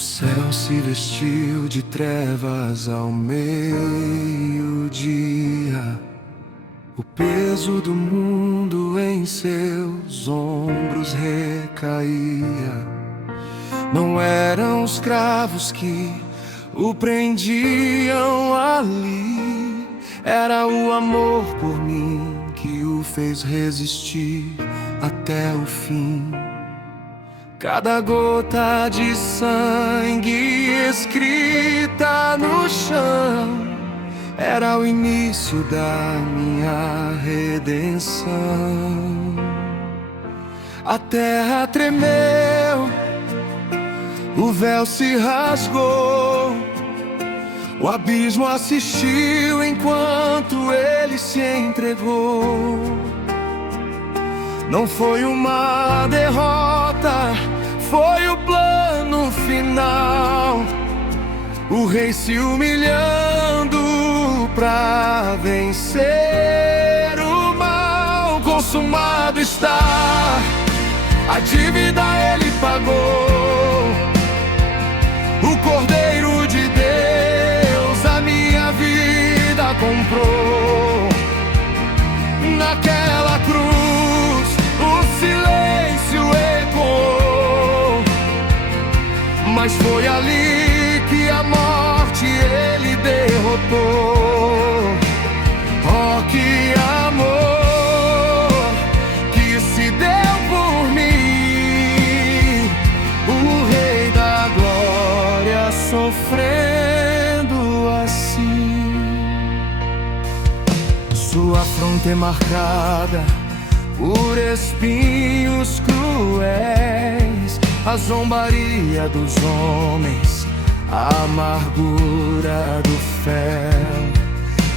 céu se vestiu de trevas ao meio-dia. O peso do mundo em seus ombros recaía. Não eram os cravos que o prendiam ali, era o amor por mim que o fez resistir até o fim. Cada gota de sangue escrita no chão era o início da minha redenção. A terra tremeu, o véu se rasgou, o abismo assistiu enquanto ele se entregou. Não foi uma derrota, foi o plano final. O rei se humilhando pra vencer o mal. Consumado está, a dívida ele pagou. O Cordeiro de Deus a minha vida comprou. Naquela cruz o silêncio ecoou, mas foi ali que a morte ele derrotou. Oh, que amor que se deu por mim, o Rei da Glória sofrendo assim. Sua fronte é marcada por espinhos cruéis, a zombaria dos homens, a amargura do fel.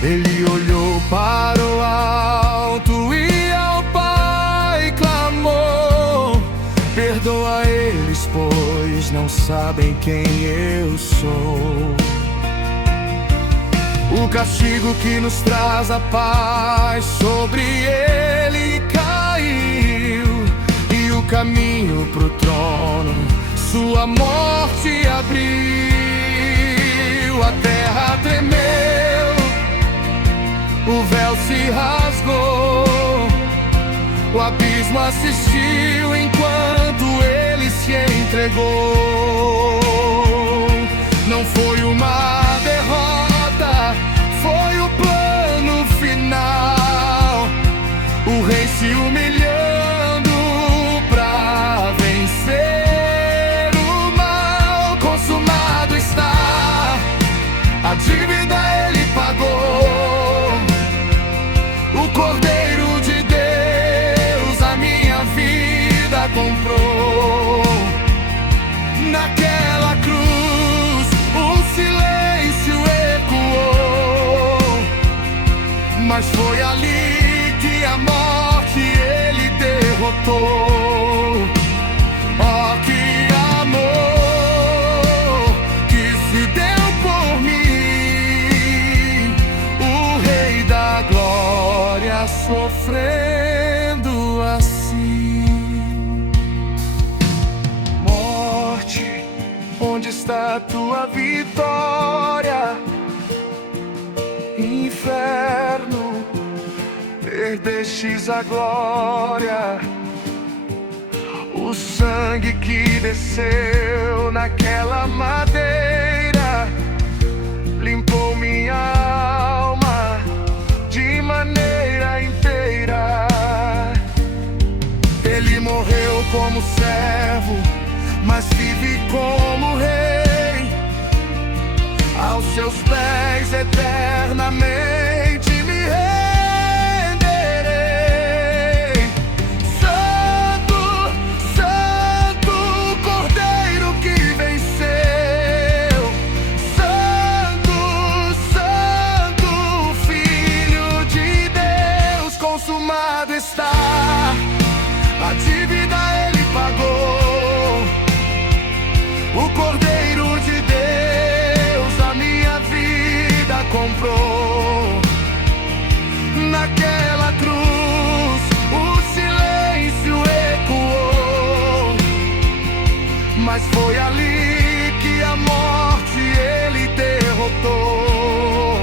Ele olhou para o alto e ao Pai clamou: perdoa eles, pois não sabem quem eu sou. O castigo que nos traz a paz sobre ele caiu, e o caminho pro trono sua morte abriu. A terra tremeu, o véu se rasgou, o abismo assistiu enquanto ele se entregou. Não foi uma derrota, foi o plano final. O rei se humilhando pra vencer o mal. Consumado está, a dívida ele pagou. O Cordeiro de Deus a minha vida comprou. Naquela cruz o silêncio ecoou, mas foi ali que a morte ele derrotou. Oh, que amor que se deu por mim, o Rei da Glória sofrendo assim. Morte, onde está tua vitória? Inferno, perdestes a glória. O sangue que desceu naquela madeira limpou minha alma de maneira inteira. Ele morreu como servo, mas vive como rei. Aos seus pés eternamente me renderei. Santo, Santo, Cordeiro que venceu. Santo, Santo, Filho de Deus. Consumado está, a dívida ele pagou. O Cordeiro de Deus a minha vida comprou. Naquela cruz o silêncio ecoou, mas foi ali que derrotou.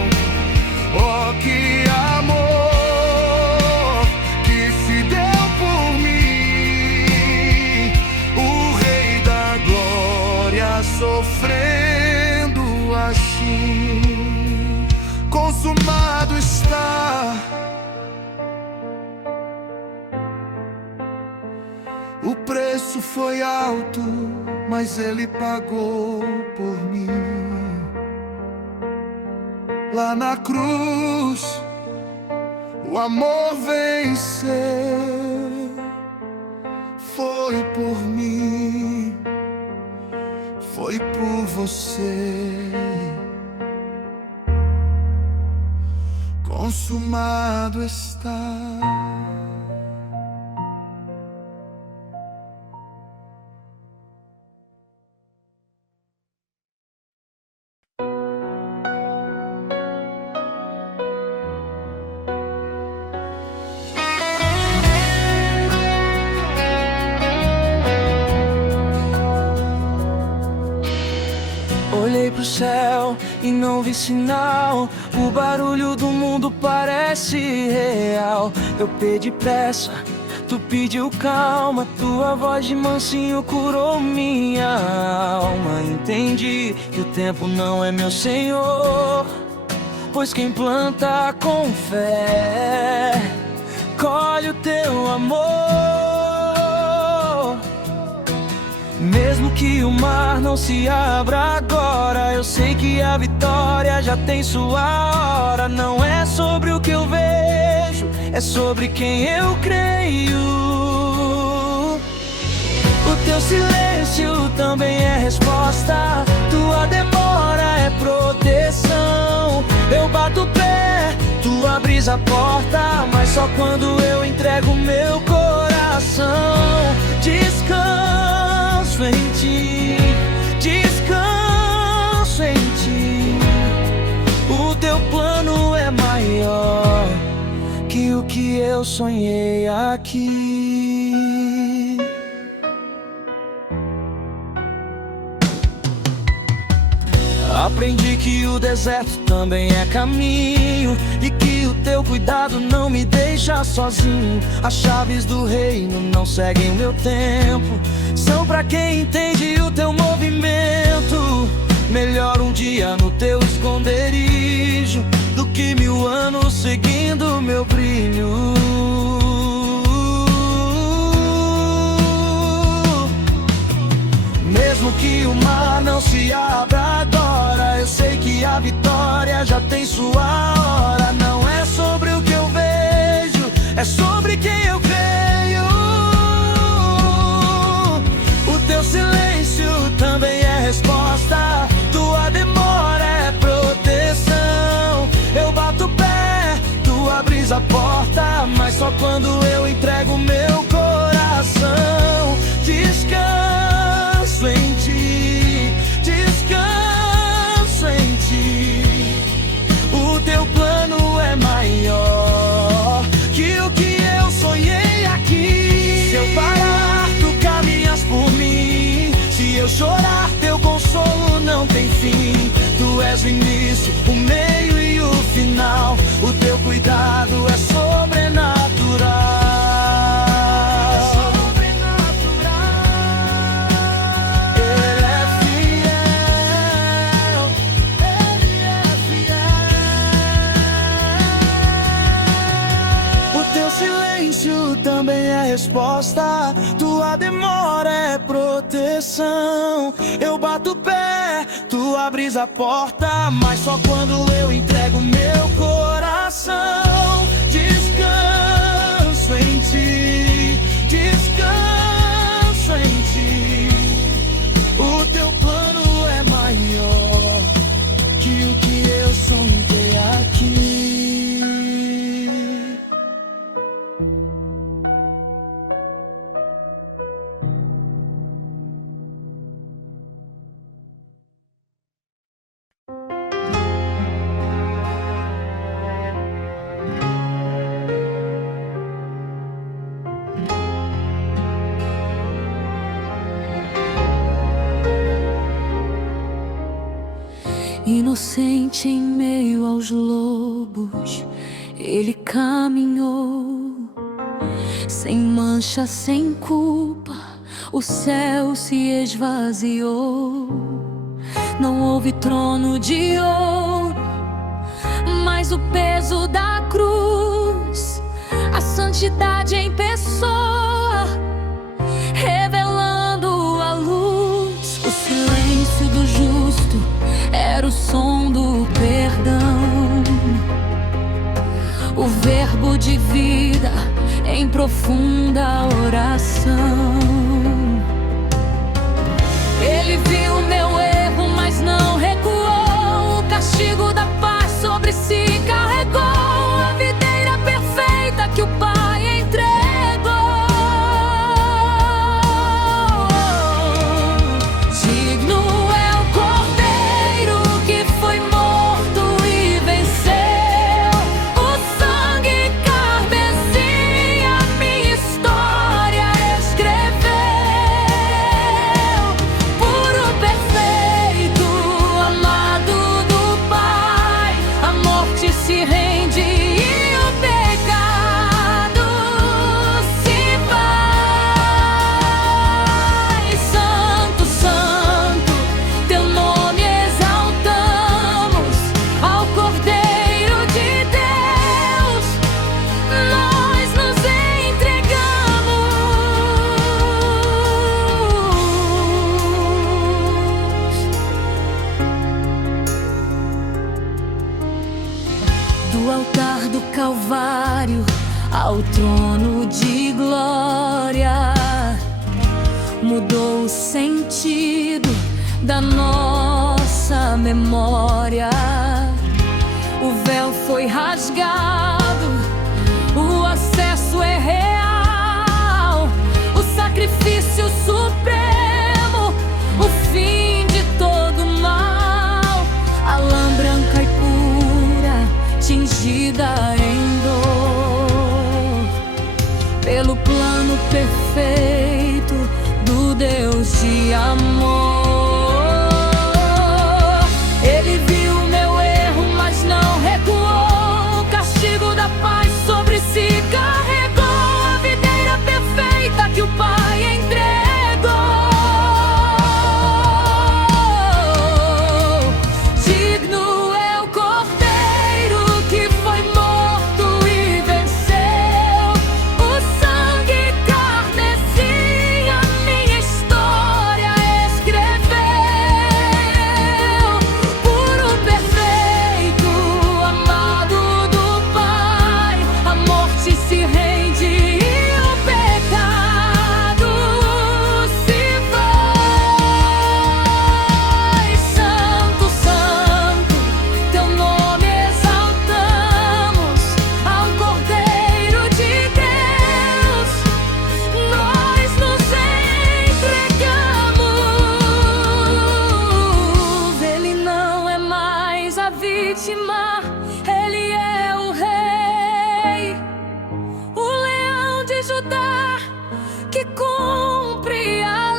Oh, que amor que se deu por mim, o Rei da Glória sofrendo assim. Consumado está. O preço foi alto, mas Ele pagou por mim. Lá na cruz, o amor venceu. Foi por mim, foi por você. Consumado está. Olhei pro céu e não vi sinal. O barulho do mundo parece real. Eu pedi pressa, tu pediu calma. Tua voz de mansinho curou minha alma. Entendi que o tempo não é meu senhor, pois quem planta com fé colhe o teu amor. Mesmo que o mar não se abra agora, eu sei que a vitória já tem sua hora. Não é sobre o que eu vejo, é sobre quem eu creio. O teu silêncio também é resposta, tua demora é proteção. Eu bato o pé, tu abres a porta, mas só quando eu entrego meu coração. Descanso em ti, descanso em ti. O teu plano é maior que o que eu sonhei aqui. Aprendi que o deserto também é caminho e que o teu cuidado não me deixa sozinho. As chaves do reino não seguem o meu tempo, são pra quem entende o teu movimento. Melhor um dia no teu esconderijo do que 1000 anos seguindo meu brilho. Mesmo que o mar não se abra agora, eu sei que a vitória já tem sua hora. Não é sobre o que eu vejo, é sobre quem eu creio. O teu silêncio também é resposta, tua demora é proteção. Eu bato o pé, tu abres a porta, mas só quando eu entrego meu coração. Descanso em ti, descanso em ti. O teu plano é maior que o que eu sonhei aqui. Se eu parar, tu caminhas por mim. Se eu chorar, teu consolo não tem fim. Tu és o início, o meio e o final. O teu cuidado é sobrenatural. Também é resposta, tua demora é proteção. Eu bato o pé, tu abres a porta, mas só quando eu entrego meu coração. Descanso em ti, descanso em ti. O teu plano é maior que o que eu sonhei aqui. Inocente em meio aos lobos, ele caminhou, sem mancha, sem culpa, o céu se esvaziou. Não houve trono de ouro, mas o peso da cruz, a santidade em pessoa, revelando a luz. O silêncio do justo era o som do perdão, o verbo de vida em profunda oração. Ele viu meu erro, mas não recuou. O castigo da paz sobre si carregou, a videira perfeita que o Pai entregou. Digno é o Cordeiro que foi morto e venceu. O sangue carmesim a minha história escreveu. Puro, perfeito, amado do Pai, a morte se rende e o pecado se vai. Santo, santo, teu nome exaltamos, ao Cordeiro de Deus nós nos entregamos. Do altar do Calvário ao trono de glória, mudou o sentido da nossa memória. O véu foi rasgado, o acesso é real, o sacrifício supremo, o fim de todo mal. A lã branca e pura, tingida em dor, pelo plano perfeito do Deus de amor. Ele viu meu erro, mas não recuou. O castigo da paz sobre si carregou, a videira perfeita que o Pai entregou. Digno é o Cordeiro que foi morto e venceu. O sangue carmesim a minha história escreveu. Puro, perfeito, amado do Pai, a morte se rende e o pecado se vai. Santo, santo, teu nome exaltamos, ao Cordeiro de Deus nós nos entregamos. Ele não é mais a vítima, ele é o Rei, o Leão de Judá que cumpre a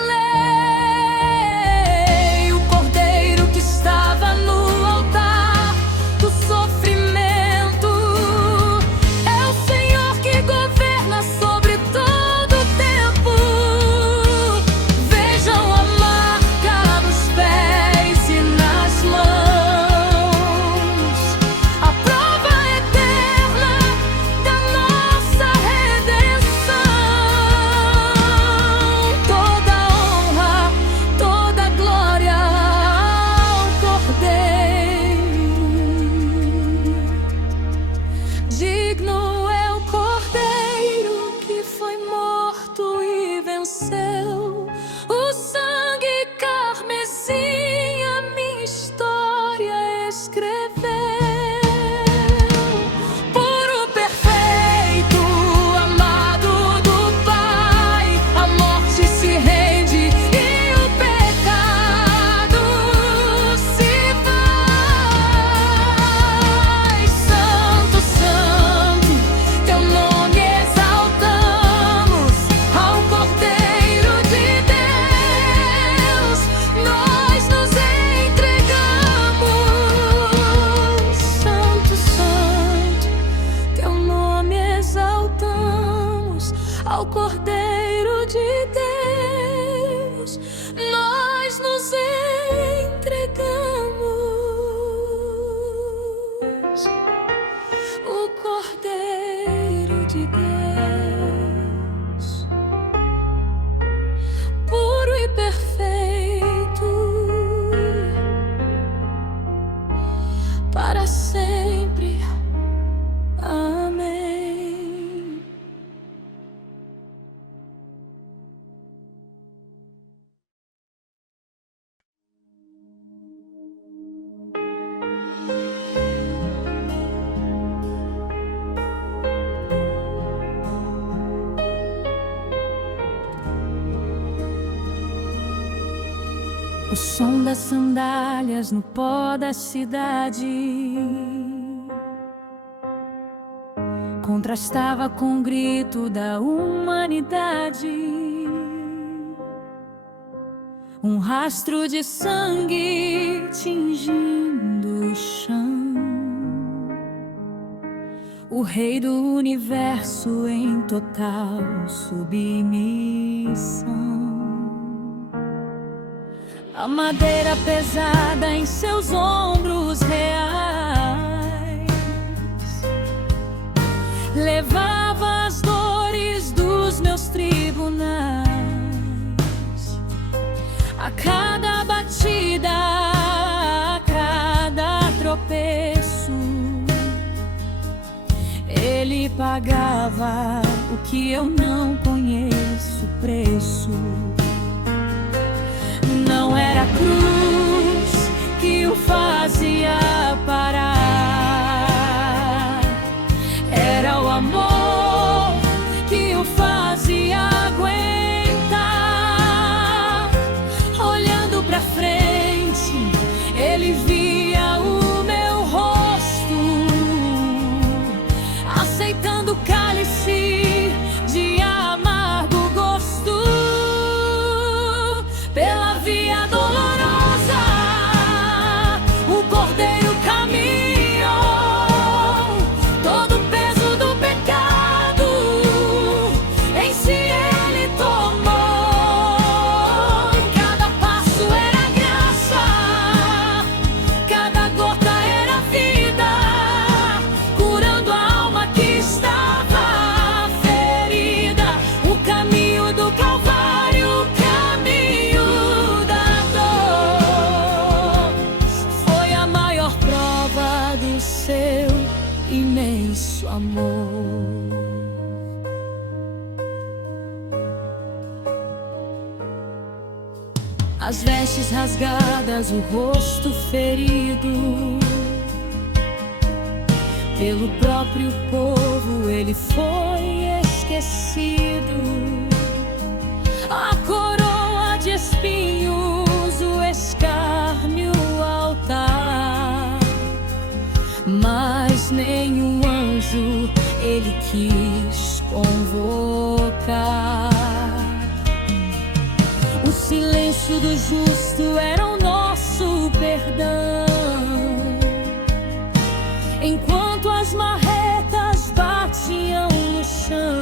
lei. O Cordeiro que estava no altar do sofrimento é o Senhor que governa sobre todo o tempo. Vejam a marca nos pés e nas mãos, O som das sandálias no pó da cidade contrastava com o grito da humanidade. Um rastro de sangue tingindo o chão. O rei do universo em total submissão. A madeira pesada em seus ombros reais levava as dores dos meus tribunais. A cada batida, a cada tropeço, ele pagava o que eu não conheço preço. Não era a cruz que o fazia parar, era o amor que o fazia aguentar. Olhando pra frente, ele via o meu rosto, aceitando o cálice de amargo gosto. Pela via dolorosa, o Cordeiro caminhou. Todo o peso do pecado em si ele tomou. Cada passo era graça, cada gota era vida, curando a alma que estava ferida. O caminho do Calvário, o caminho da dor, foi a maior prova do seu imenso amor. As vestes rasgadas, o rosto ferido, pelo próprio povo ele foi esquecido. A coroa de espinhos, o escárnio, o altar, mas nenhum anjo ele quis convocar. O silêncio do justo era o nosso perdão, enquanto as marretas batiam no chão.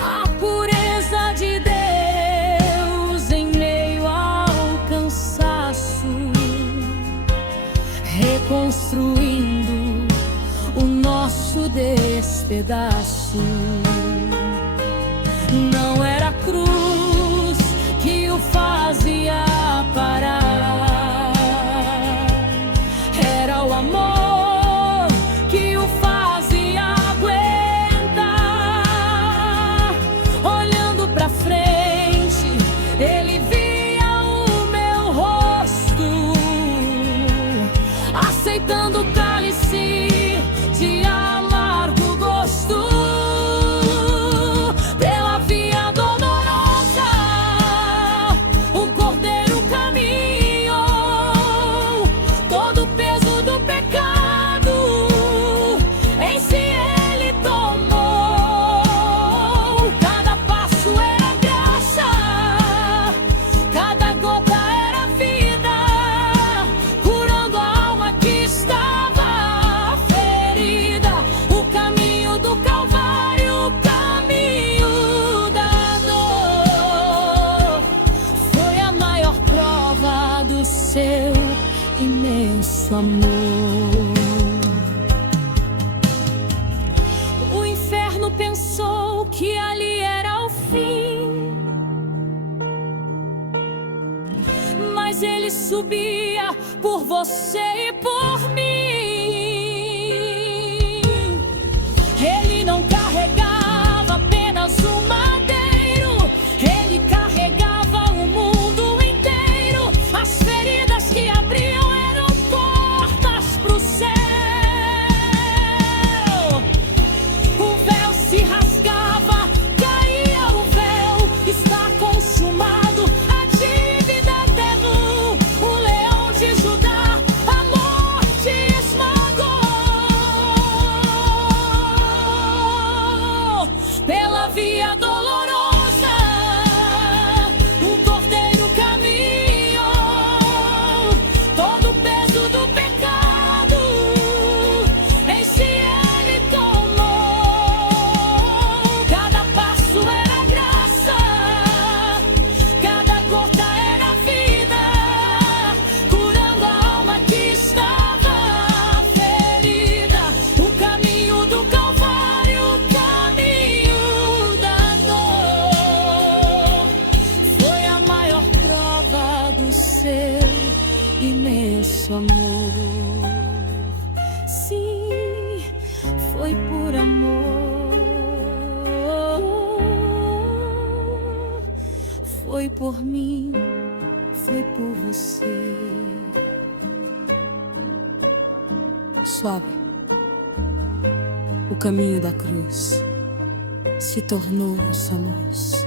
A pureza de Deus em meio ao cansaço, reconstruindo o nosso despedaço. Não era a cruz que o fazia parar, era o amor que o fazia aguentar. Olhando pra frente, ele via o meu rosto, aceitando o cálice de amargo gosto. Pela via dolorosa, o Cordeiro caminhou. Todo o peso do pecado em si ele tomou. Cada passo era graça, cada gota era vida, curando a alma que estava ferida. O caminho do Calvário, o caminho da dor, foi a maior prova do seu imenso amor. O inferno pensou que ali era o fim, mas ele subia por você e por mim. Ele não carregava apenas o madeiro, ele carregava o mundo inteiro. As feridas que abriam eram portas pro céu. O véu se rasgava, caía o véu, está consumado, a dívida do seu imenso amor. Sim, foi por amor, foi por mim, foi por você. Suave, o caminho da cruz se tornou nossa luz.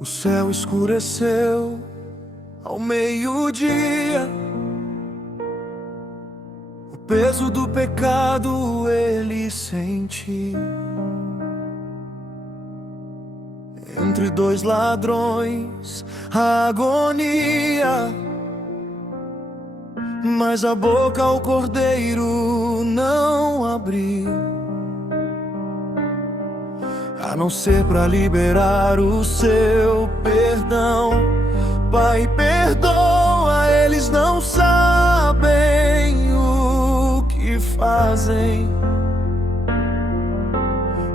O céu escureceu ao meio-dia. O peso do pecado ele sentiu. Entre dois ladrões, a agonia. Mas a boca o cordeiro não abriu, a não ser para liberar o seu perdão. Pai, perdoa, eles não sabem o que fazem.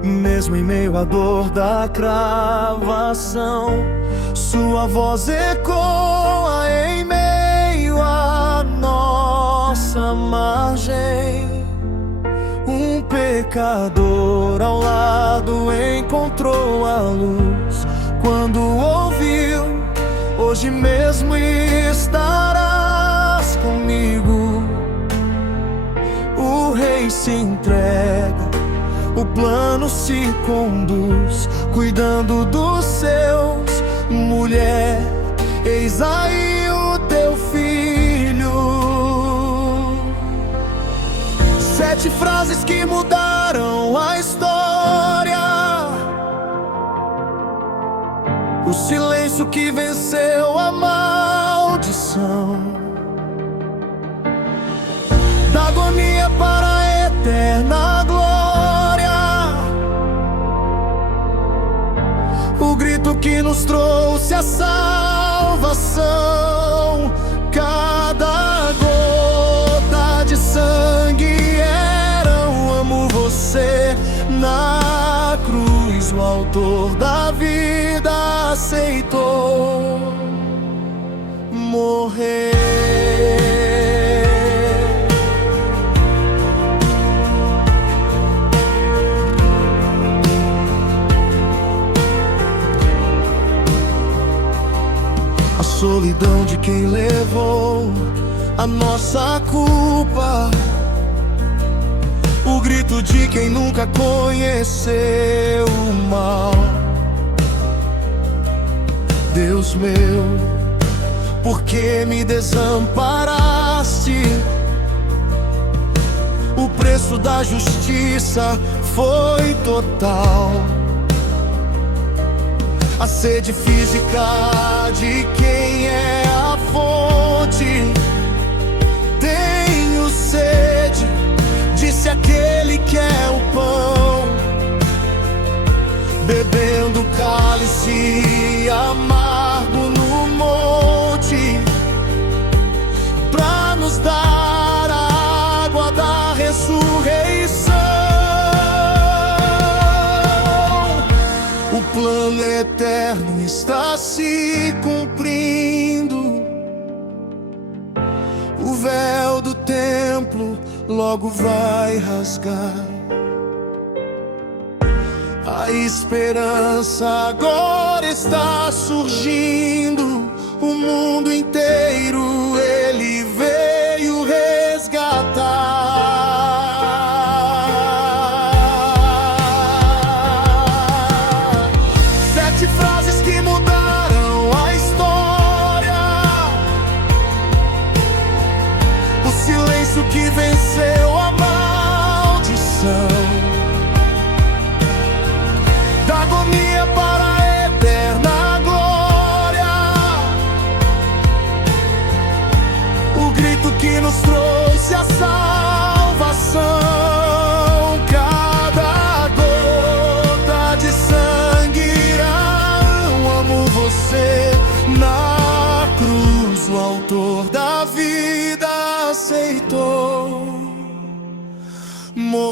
Mesmo em meio à dor da cravação, sua voz ecoa em meio à nossa margem. Um pecador ao lado encontrou a luz quando ouviu: hoje mesmo estarás comigo. O rei se entrega, o plano se conduz, cuidando dos seus. Mulher, eis aí o teu filho. 7 frases que mudaram a história. O silêncio que venceu a maldição. Da agonia para a eterna glória. O grito que nos trouxe a salvação. Cada gota de sangue era um amo você. Na cruz o autor da vida aceitou morrer. A solidão de quem levou a nossa culpa. O grito de quem nunca conheceu o mal. Deus meu, por que me desamparaste? O preço da justiça foi total. A sede física de quem é a fonte. Tenho sede, disse aquele que é o pão, bebendo o cálice amargo no monte, pra nos dar a água da ressurreição. O plano eterno está se cumprindo. O véu do templo logo vai rasgar. A esperança agora está surgindo. O mundo inteiro ele veio resgatar. 7 frases que mudaram a história. O silêncio que venceu a maldição. Da agonia para a eterna glória.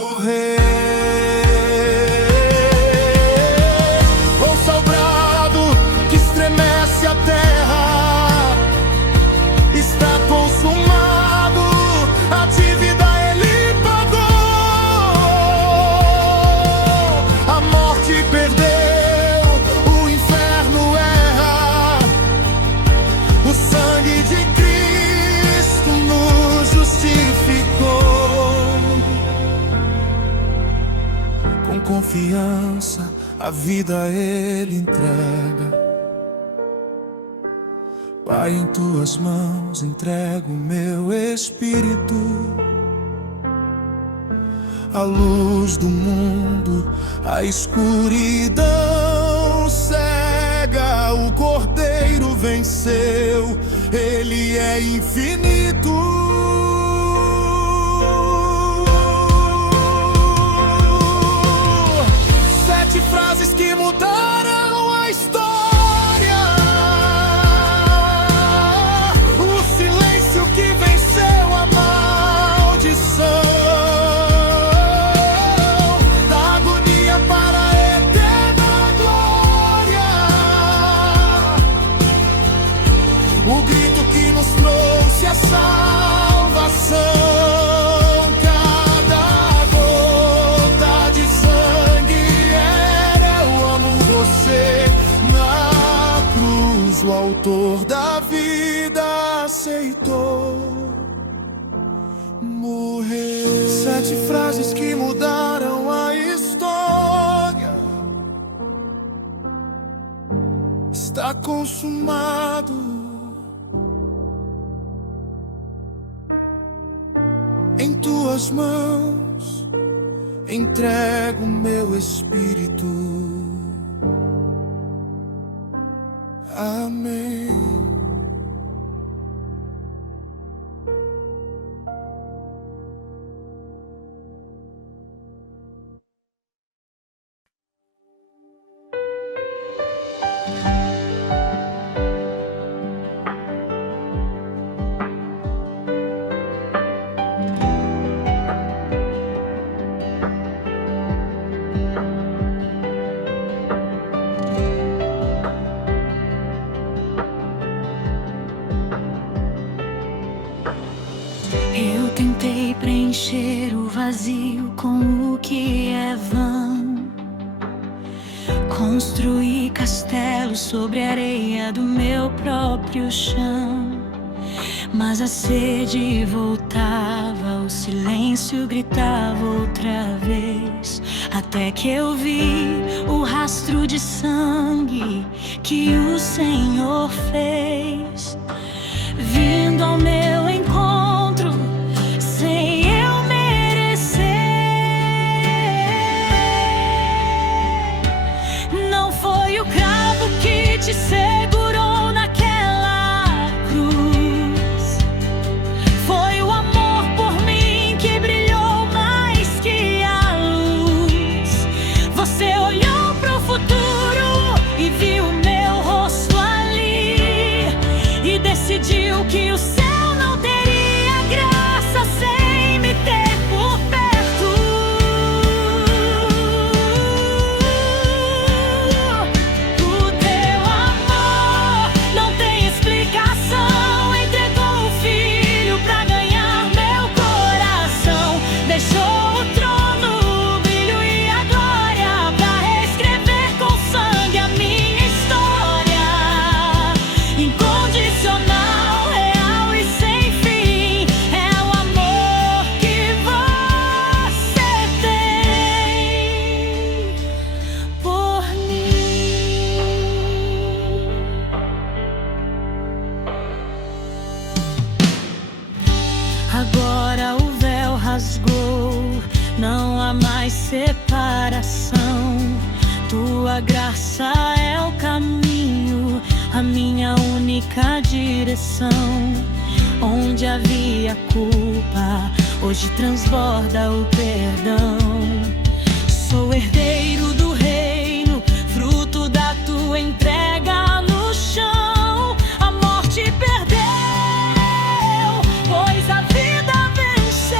morrer. Ouça o brado que estremece a terra, está consumado, a dívida ele pagou. A morte perdeu, o inferno erra, o sangue de Cristo nos justificou. Com confiança a vida ele entrega. Pai, em tuas mãos entrego o meu espírito. A luz do mundo, a escuridão cega. O Cordeiro venceu, ele é infinito. Sete frases que mudaram a história. O silêncio que venceu a maldição. Da agonia para a eterna glória. O grito que nos trouxe a salvação. O autor da vida aceitou morrer. Sete frases que mudaram a história. Está consumado. Em tuas mãos entrego o meu espírito. Amém. Eu tentei preencher o vazio com o que é vão. Construí castelos sobre a areia do meu próprio chão. Mas a sede voltava, o silêncio gritava outra vez. Até que eu vi o rastro de sangue que o Senhor fez, vindo ao meu encontro sem eu merecer. Não foi o cravo que te segurou naquela cruz, foi o amor por mim que brilhou mais que a luz. Você olhou pro futuro e viu o meu rosto ali, e decidiu que o céu não teria graça sem me ter por perto. O teu amor não tem explicação. Entregou o filho pra ganhar meu coração. Deixou o trono, o brilho e a glória pra reescrever com sangue a minha história. Incondicional, real e sem fim, é o amor que você tem por mim. Agora o véu rasgou, não há mais separação. Tua graça é o caminho, a minha única direção. Onde havia culpa, hoje transborda o perdão. Sou herdeiro do reino, fruto da tua entrega no chão. A morte perdeu, pois a vida venceu.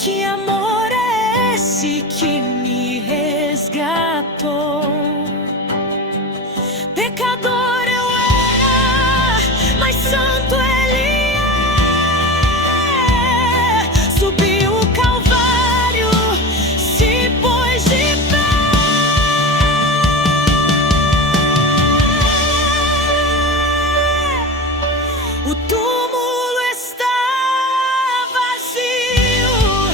Que amor é esse que me resgatou? Pecador eu era, mas santo Ele é. Subiu o Calvário, se pôs de pé. O túmulo está vazio,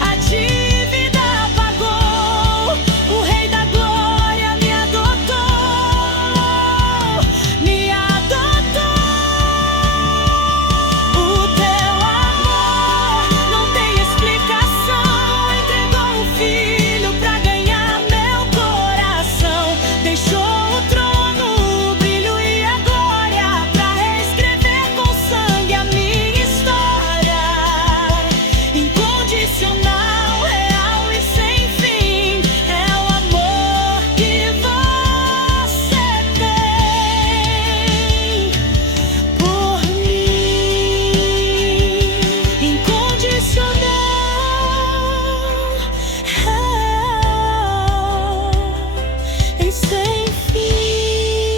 a dívida pagou. O Rei da Glória me adotou, me adotou. O teu amor não tem explicação. Entregou um filho pra ganhar meu coração. Deixou o trono, o brilho e a glória pra reescrever com sangue a minha história. Incondicional, real e sem fim, é o amor que você tem por mim. Incondicional, real e sem fim,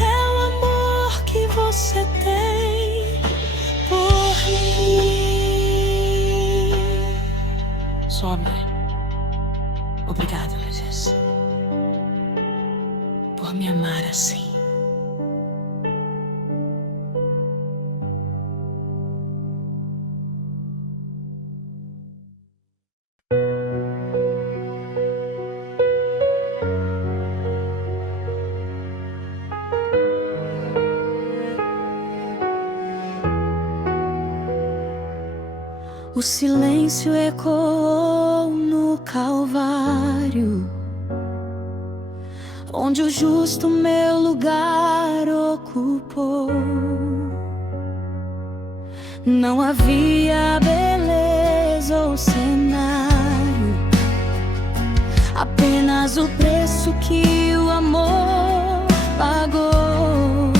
é o amor que você tem por mim. Só, mãe. Obrigada, meu Deus, por me amar assim. O silêncio ecoou no Calvário, onde o justo meu lugar ocupou. Não havia beleza ou cenário, apenas o preço que o amor pagou.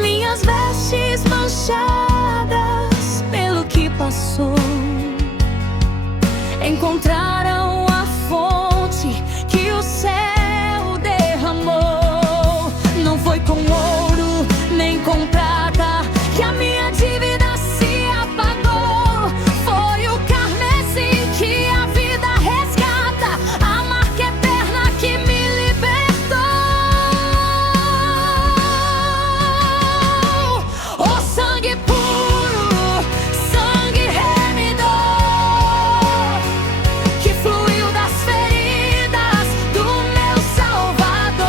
Minhas vestes manchadas pelo que passou encontraram a fonte que o céu derramou. Não foi com ouro nem com prata que a minha dívida se apagou. Foi o carmesim que a vida resgata, a marca eterna que me libertou. O sangue puro, sangue remidor, que fluiu das feridas do meu Salvador.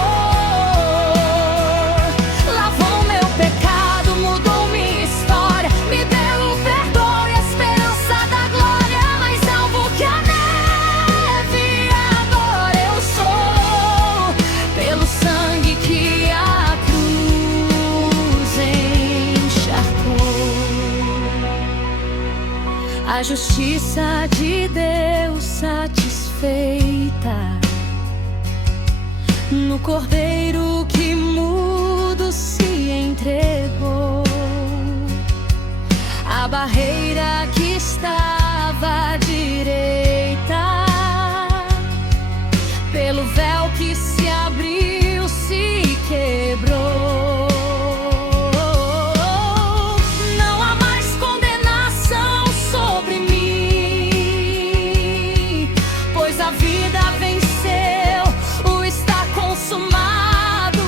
Lavou meu pecado, mudou minha história, me deu o perdão e a esperança da glória. Mais alvo que a neve, agora eu sou, pelo sangue que a cruz encharcou. A justiça de Deus satisfeita no Cordeiro que mudo se entregou. A barreira que estava à direita, pelo véu que se abriu, se quebrou. Não há mais condenação sobre mim, pois a vida venceu, o está consumado,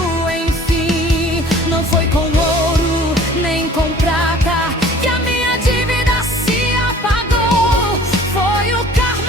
enfim. Não foi com ouro nem com prata que a minha dívida se apagou. Foi o carro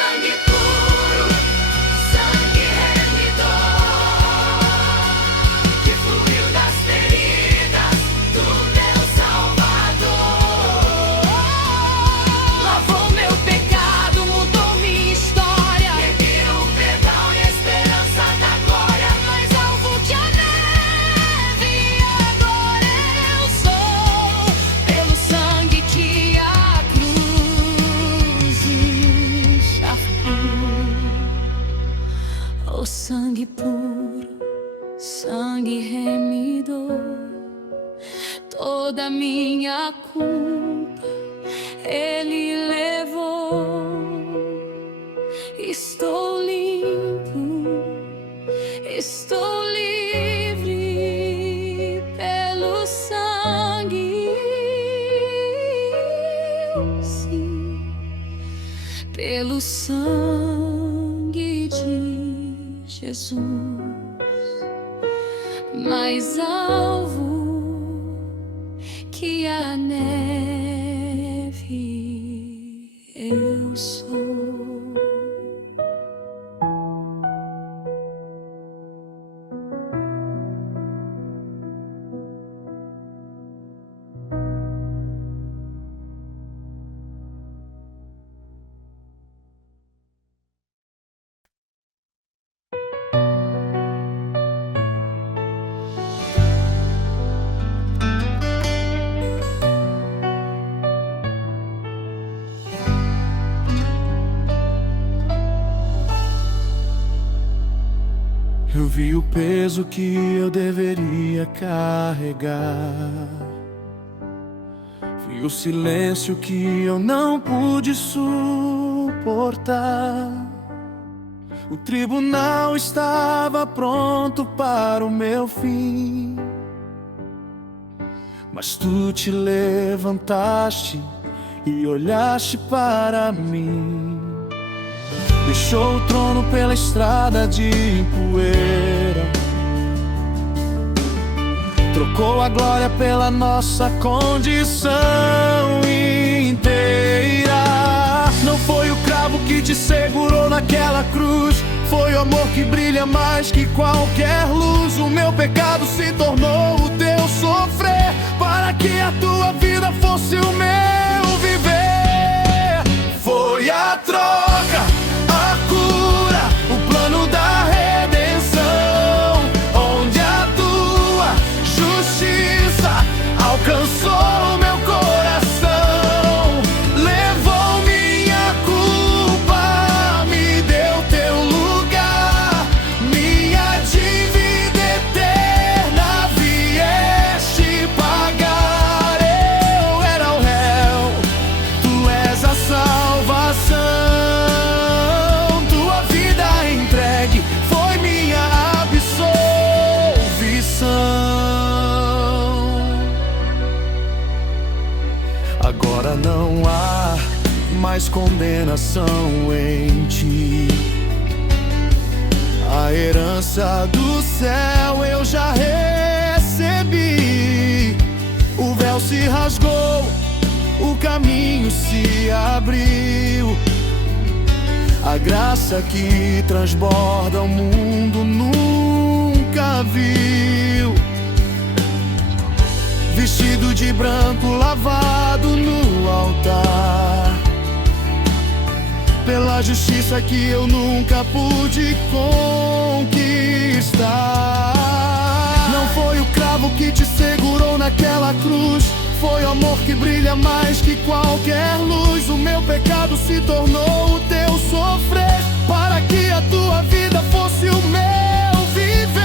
sangue puro, sangue remidor, que fluiu das feridas do meu Salvador. Lavou meu pecado, mudou minha história, me deu o perdão e a esperança da glória. Mais alvo que a neve, agora eu sou, pelo sangue que a cruz encharcou. O sangue puro, sangue remidor, toda minha culpa Ele levou. Estou limpo, estou livre pelo sangue, sim, pelo sangue de Jesus. Mais alvo que a neve eu sou. Eu vi o peso que eu deveria carregar, vi o silêncio que eu não pude suportar. O tribunal estava pronto para o meu fim, mas tu te levantaste e olhaste para mim. Deixou o trono pela estrada de poeira, trocou a glória pela nossa condição inteira. Não foi o cravo que te segurou naquela cruz, foi o amor que brilha mais que qualquer luz. O meu pecado se tornou o teu sofrer, para que a tua vida fosse o meu viver. Foi a troca, a cura, o plano da redenção, onde a tua justiça alcançou meu coração. Levou minha culpa, me deu teu lugar, minha dívida eterna vieste pagar. Eu era o réu, tu és a salvação. Agora não há mais condenação em ti. A herança do céu eu já recebi. O véu se rasgou, o caminho se abriu. A graça que transborda o mundo nunca viu. Vestido de branco, lavado no altar, pela justiça que eu nunca pude conquistar. Não foi o cravo que te segurou naquela cruz, foi o amor que brilha mais que qualquer luz. O meu pecado se tornou o teu sofrer, para que a tua vida fosse o meu viver.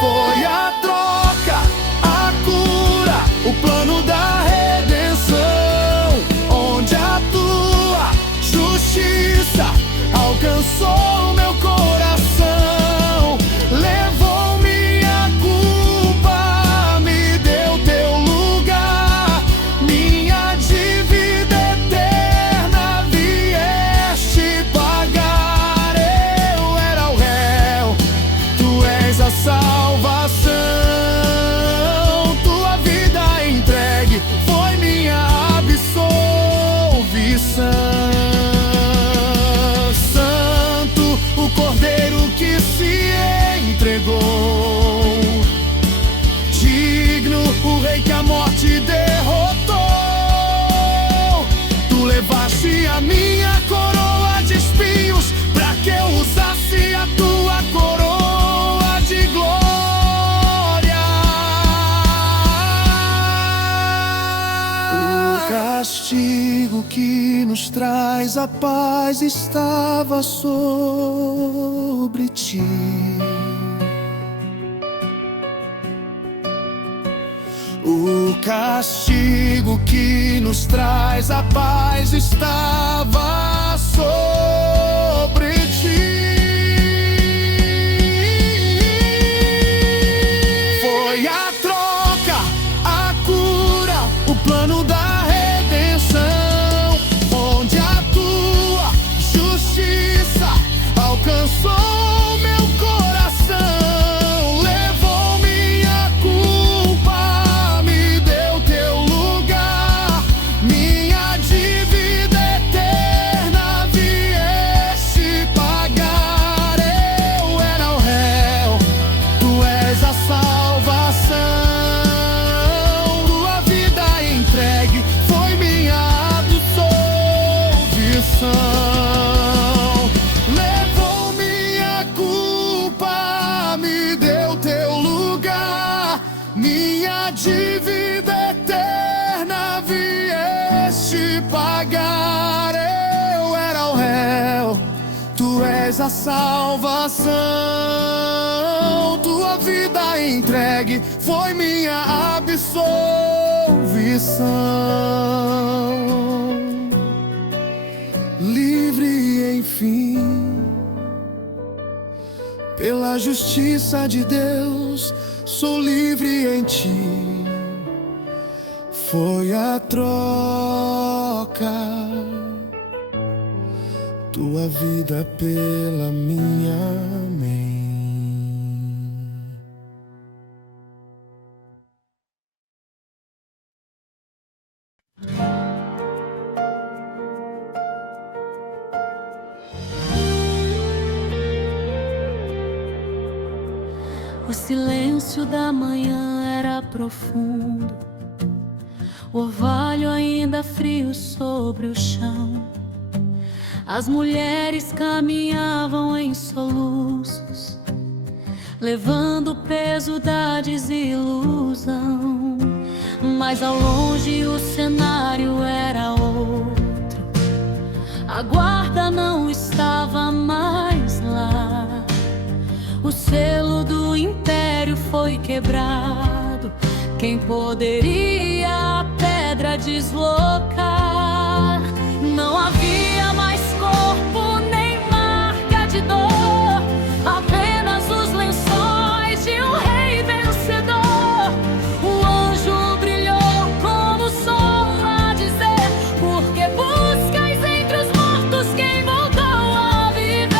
Foi a troca, a cura, o plano da redenção, onde a tua justiça alcançou meu coração. Levou minha culpa, me deu teu lugar, minha dívida eterna vieste pagar. Eu era o réu, tu és a salvação. Tua vida entregue foi minha absolvição. trouxe a tua coroa de glória. O castigo que nos traz a paz estava sobre ti. O castigo que nos traz a paz estava sobre ti. Foi a troca, a cura, o plano da redenção, onde a tua justiça alcançou meu coração, levou minha culpa, me deu teu lugar, minha dívida eterna vieste pagar. Eu era o réu, tu és a salvação, tua vida entregue foi minha absolvição. Levou minha culpa, me deu teu lugar, minha dívida eterna vieste pagar. Eu era o réu, tu és a salvação, tua vida entregue foi minha absolvição. Livre, enfim, pela justiça de Deus, sou livre em ti. Foi a troca, tua vida pela minha. Amém. O silêncio da manhã era profundo, o orvalho ainda frio sobre o chão. As mulheres caminhavam em soluços, levando o peso da desilusão. Mas ao longe o cenário era outro, a guarda não estava mais lá. O selo do império foi quebrado, quem poderia a pedra deslocar? Não havia mais corpo nem marca de dor, apenas os lençóis de um rei vencedor. O anjo brilhou como o sol a dizer: porque buscas entre os mortos quem voltou a viver?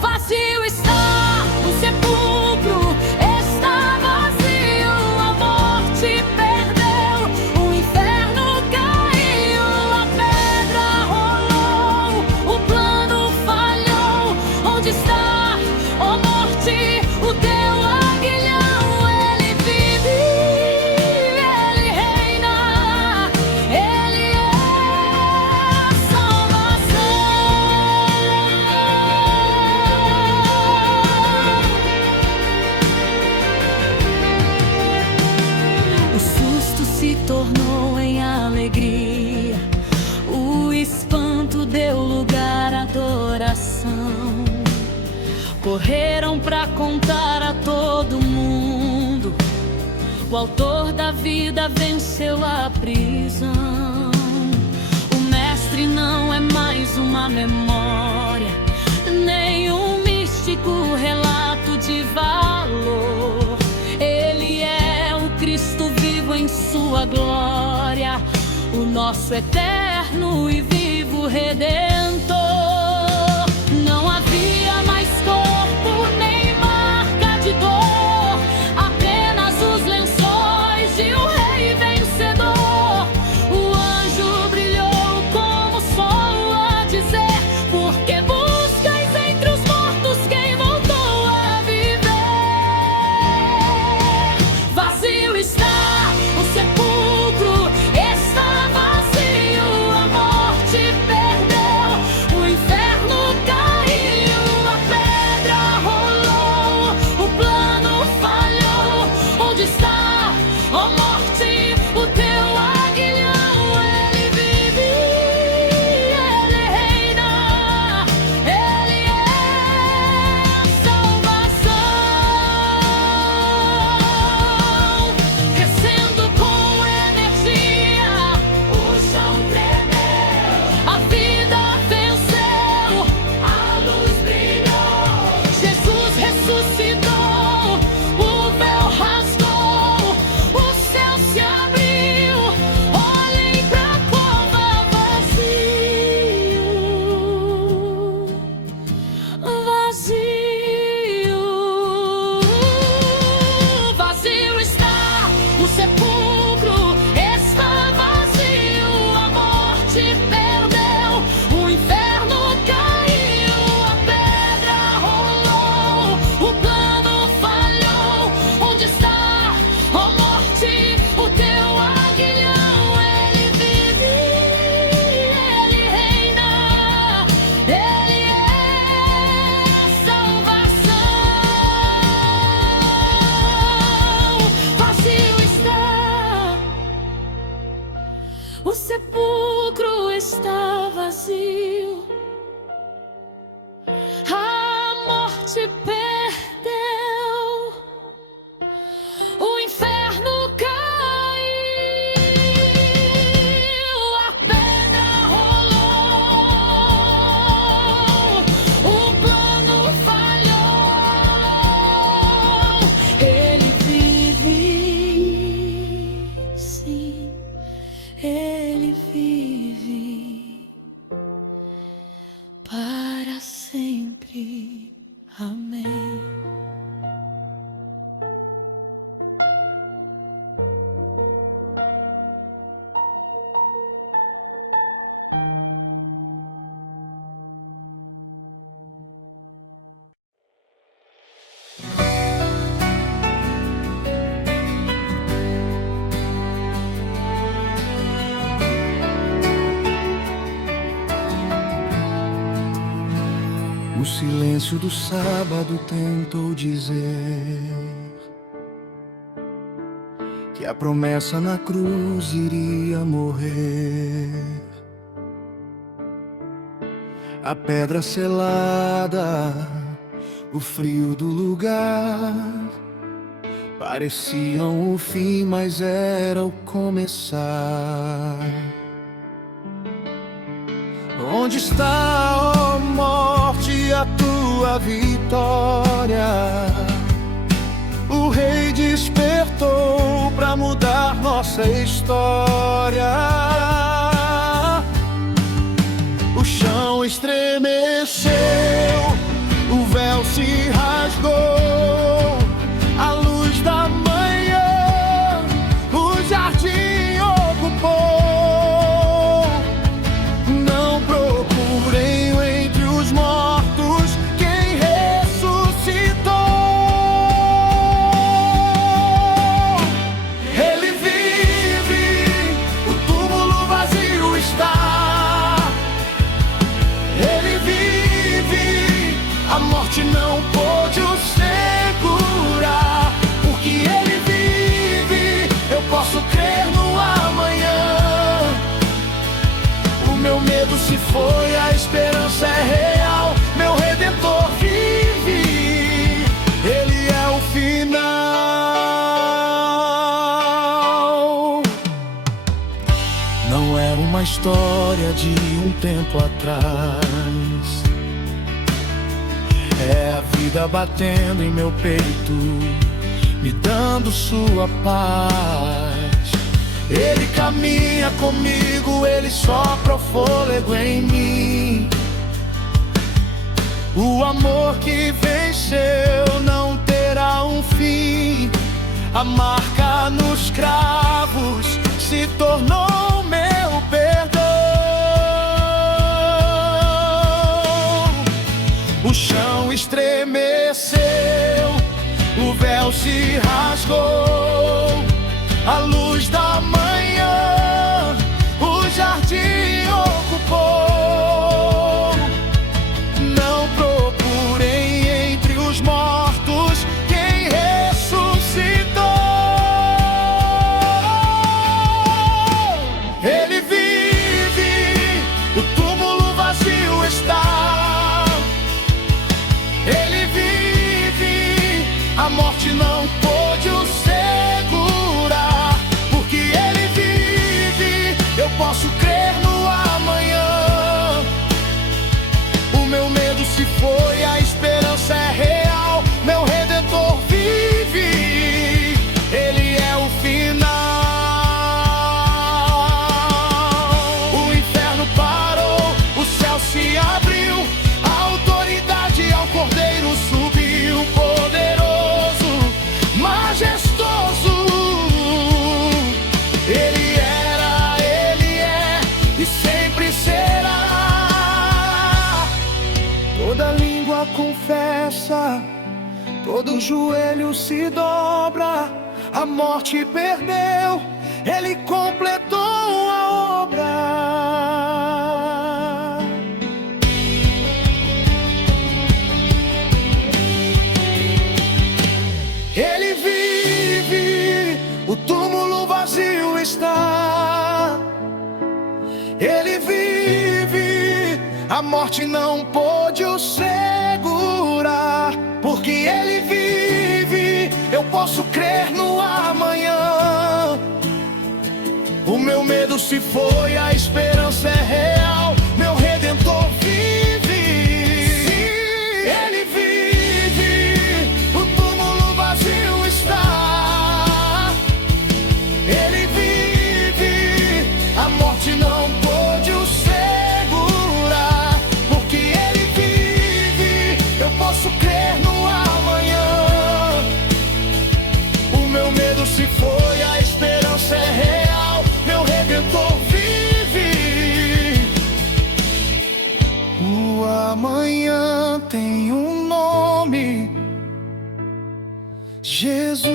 Vazio está o sepulcro, está vazio, a morte perdeu, o inferno caiu, a pedra rolou, o plano falhou. Onde está, ó morte, o teu aguilhão? Ele vive, ele reina, ele é a salvação. O susto se tornou em alegria, o espanto deu lugar à adoração. Correram pra contar a todo mundo, o autor da vida venceu a prisão. O mestre não é mais uma memória, nem um místico relato de valor. Ele é o Cristo vivo em sua glória, o nosso eterno e vivo Redentor. Não havia mais corpo nem marca de dor, apenas os lençóis de um rei vencedor. O anjo brilhou como o sol a dizer: porque buscas entre os mortos quem voltou a viver? Vazio está o sepulcro, está vazio, a morte perdeu, morte perdeu, o inferno caiu, a pedra rolou, o plano falhou. Ele vive, sim, ele vive para sempre. Amém. O silêncio do sábado tentou dizer que a promessa na cruz iria morrer. A pedra selada, o frio do lugar, pareciam o fim, mas era o começar. Onde está, ó morte, a tua vitória? O rei despertou pra mudar nossa história. O chão estremeceu, o véu se rasgou, a luz da manhã o jardim ocupou. A morte não pôde o segurar, porque ele vive, eu posso crer no amanhã. O meu medo se foi, a esperança é real, meu Redentor vive, ele é o final. Não é uma história de um tempo atrás, é a vida batendo em meu peito, me dando sua paz. Ele caminha comigo, ele sopra o fôlego em mim. O amor que venceu não terá um fim. A marca nos cravos se tornou meu perdão. O chão estremeceu, o véu se rasgou, a luz da manhã o jardim ocupou. Não procurem entre os mortos quem ressuscitou. Ele vive, o túmulo vazio está. Ele vive, a morte não pôde o segurar, porque ele vive, eu posso crer no amanhã. O meu medo se foi, a esperança é real, meu Redentor vive, ele é o final. O inferno parou, o céu se abriu, a autoridade ao Cordeiro subiu, poderoso, majestoso. Ele era, ele é e sempre será. Toda língua confessa, todo joelho se dobra. A morte perdeu, ele completou a obra. Ele vive, o túmulo vazio está. Ele vive, a morte não pôde o segurar, Ele vive, eu posso crer no amanhã. O meu medo se foi, a esperança é real, meu Redentor vive. Ele vive, o túmulo vazio está. Ele vive, a morte não pôde o segurar. Porque Ele vive, eu posso crer no amanhã. O meu medo se foi, a esperança é real, meu Redentor vive. O amanhã tem um nome: Jesus.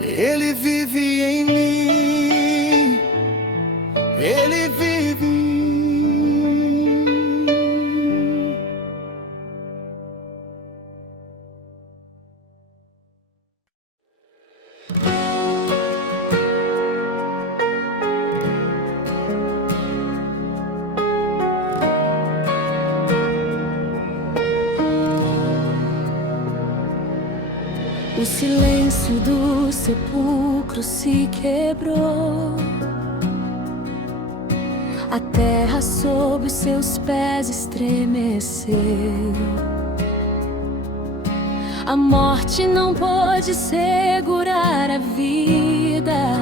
Ele vive em mim. Ele vive. O silêncio do sepulcro se quebrou. A terra sob os seus pés estremeceu. A morte não pôde segurar a vida.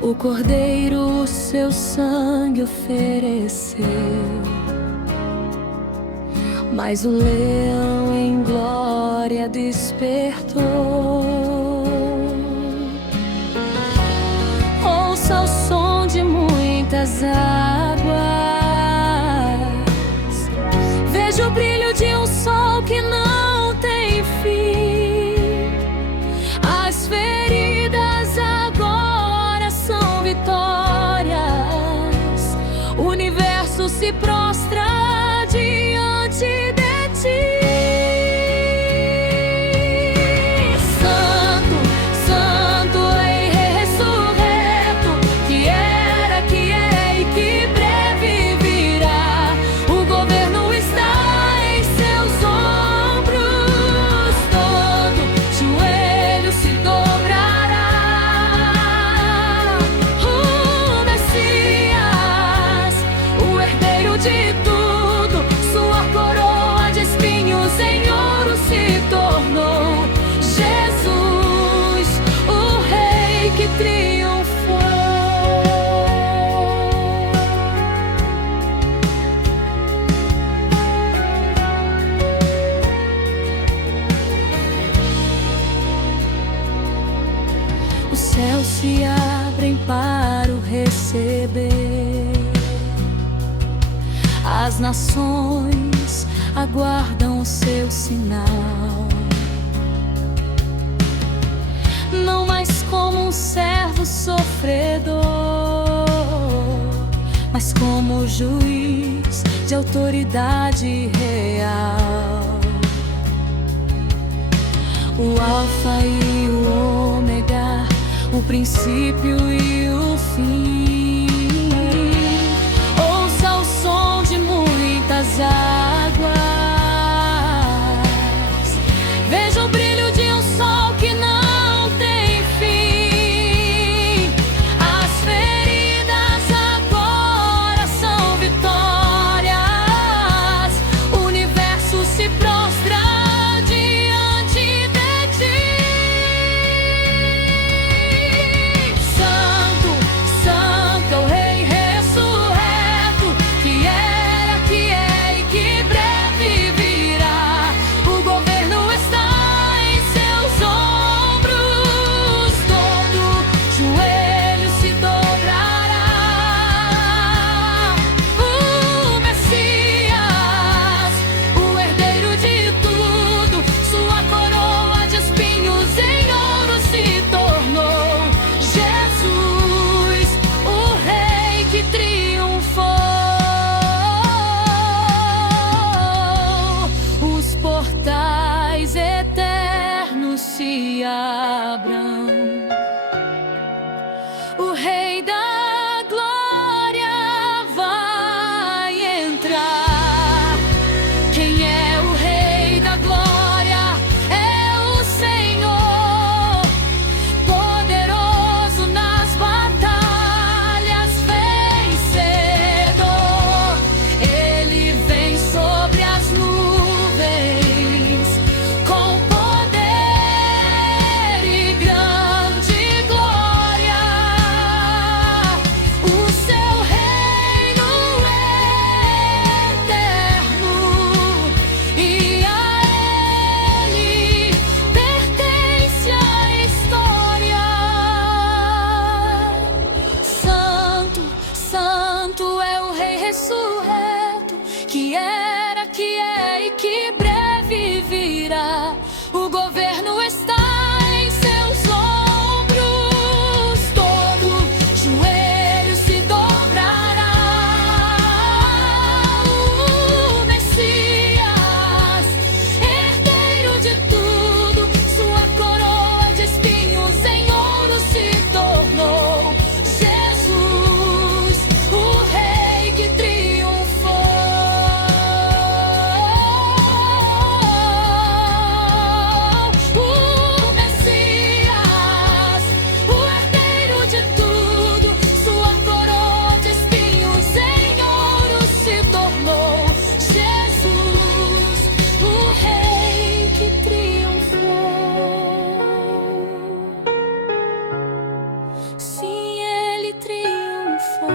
O Cordeiro o seu sangue ofereceu. Mas o leão em glória despertou. Ouça o som de muitas águas. Veja o brilho de um sol que não tem fim. As feridas agora são vitórias. O universo se prostra diante de ti. Santo, Santo, Rei ressurreto, que era, que é e que breve virá. O governo está em seus ombros. Todo joelho se dobrará. O Messias, o herdeiro de tudo, sua coroa de espinhos em ouro se tornou. Jesus, o Rei que triunfou. Os céus se abrem para o receber. As nações aguardam o seu sinal. Não mais como um servo sofredor, mas como juiz de autoridade real. O Alfa e o Ômega, o princípio e o fim. Ouça o som de muitas águas. Veja o brilho de um sol que não tem fim. As feridas agora são vitórias. O universo se prostra diante de ti. Santo, Santo, sim, ele triunfou.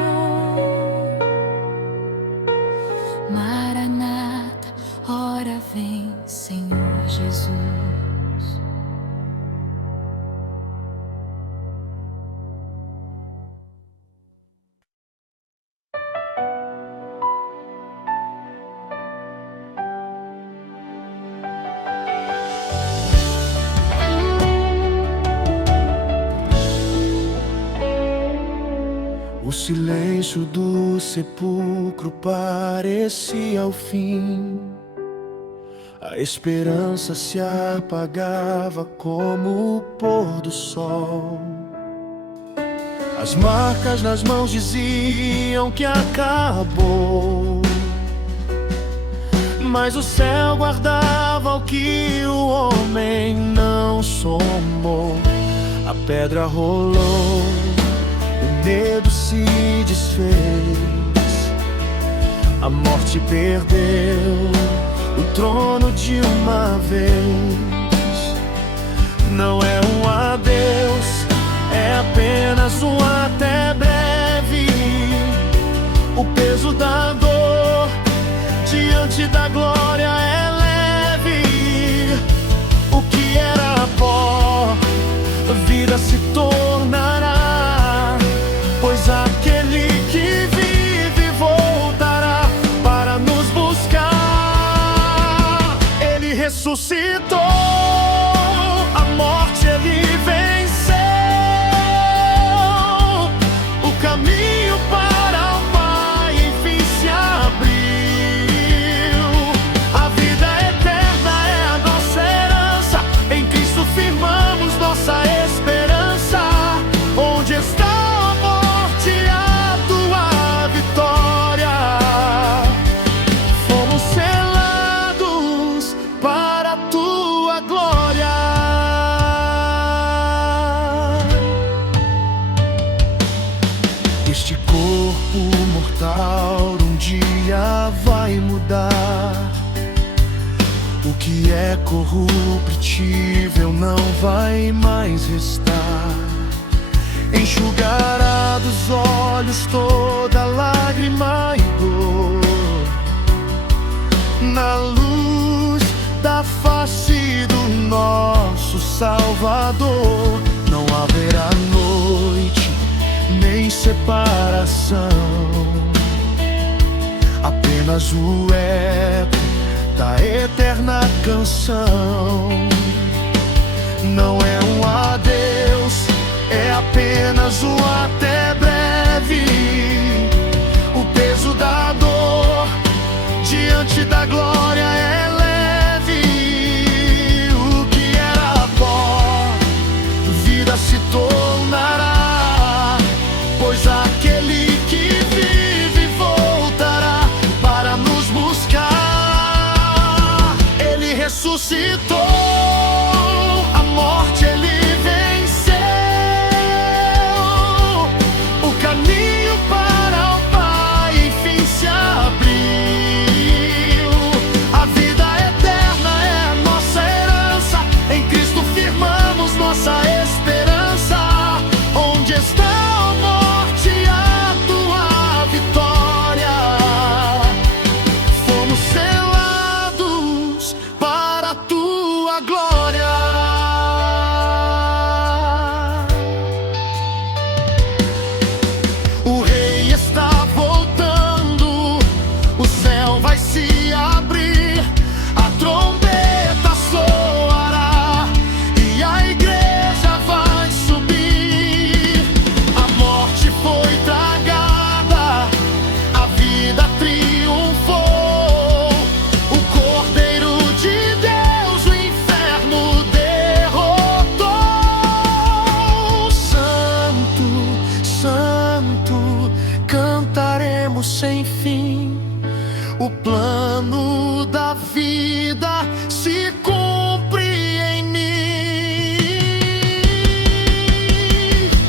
Maranata, ora vem, Senhor Jesus. O silêncio do sepulcro parecia o fim. A esperança se apagava como o pôr do sol. As marcas nas mãos diziam que acabou, mas o céu guardava o que o homem não somou. A pedra rolou, o medo se desfez, a morte perdeu o trono de uma vez. Não é um adeus, é apenas um até breve. O peso da dor diante da glória é leve. O que era pó, vida se tornará, pois aquele que vive voltará para nos buscar. Ele ressuscitou, a morte ele venceu. O caminho para o Pai enfim se abriu. A vida eterna é a nossa herança, em Cristo firmamos nossa esperança. Onde está a morte, a tua vitória? Fomos selados para a tua glória. Este corpo mortal um dia vai mudar. O que é corruptível não vai mais restar. Enxugará dos olhos toda lágrima e dor. Na luz da face do nosso Salvador, não haverá noite nem separação, apenas o eco da eterna canção. Não é um adeus, é apenas um até breve. O peso da dor diante da glória é leve. O que era pó, vida se tornará, pois aquele que vive voltará para nos buscar. Ele ressuscitou, a morte ele venceu. O caminho para o Pai enfim se abriu. A vida eterna é a nossa herança, em Cristo firmamos nossa esperança. Onde está a morte, a tua vitória? Fomos selados para a tua glória. O Rei está voltando, o céu vai se abrir, a trombeta soará e a igreja vai subir. A morte foi tragada, a vida triunfou. O Cordeiro de Deus o inferno derrotou. Santo, Santo, cantaremos sem fim. O plano da vida se cumpre em mim.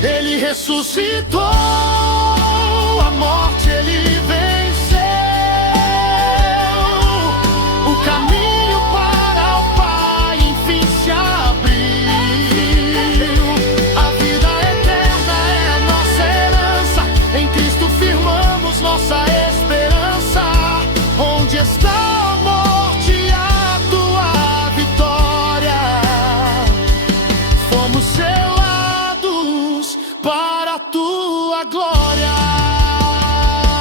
Ele ressuscitou, a morte ele venceu. O caminho para o Pai enfim se abriu. A vida eterna é tua glória.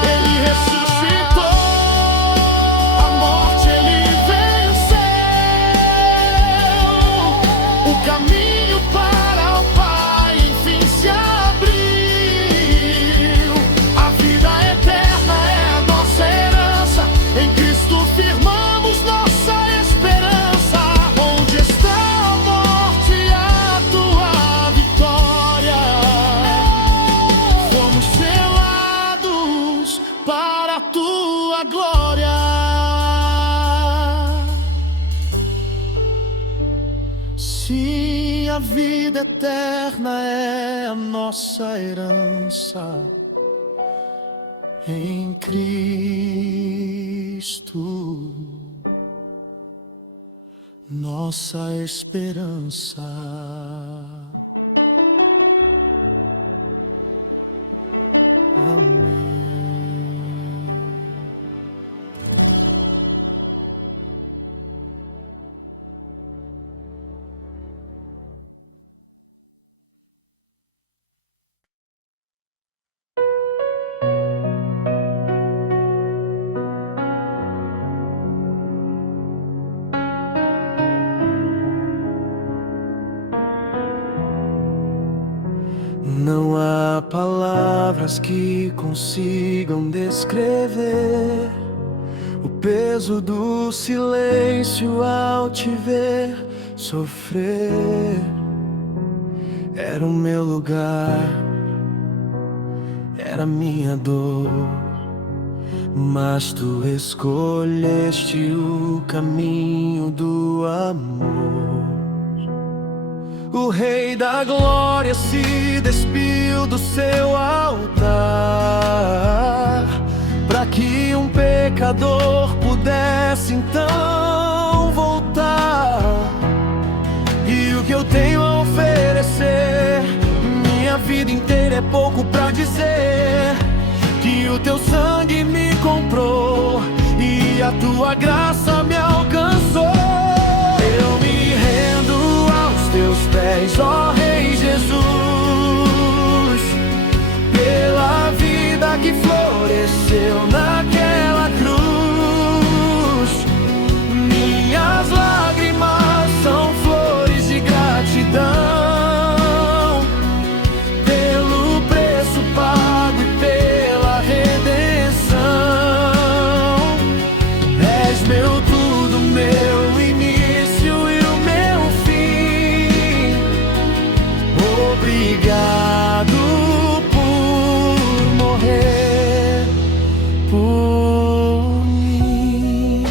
Ele ressuscitou, a morte ele venceu, o caminho para o Pai enfim se abriu. A vida eterna é a nossa herança, em Cristo firmamos nossa esperança. Onde está a morte, a tua vitória? Fomos selados para a tua glória. Sim, a vida eterna é a nossa herança, em Cristo, nossa esperança. Amém. Não há palavras que consigam descrever o peso do silêncio ao te ver sofrer. Era o meu lugar, era minha dor, mas tu escolheste o caminho do amor. O Rei da Glória se despiu do seu altar, para que um pecador pudesse então voltar. E o que eu tenho a oferecer, minha vida inteira é pouco pra dizer que o teu sangue me comprou e a tua graça me alcançou. Eu me rendo aos teus pés, ó Rei Jesus, pela vida que floresceu naquela cruz. Minhas lágrimas são flores de gratidão pelo preço pago e pela redenção. És meu tudo, meu início e o meu fim. Obrigado por morrer por mim.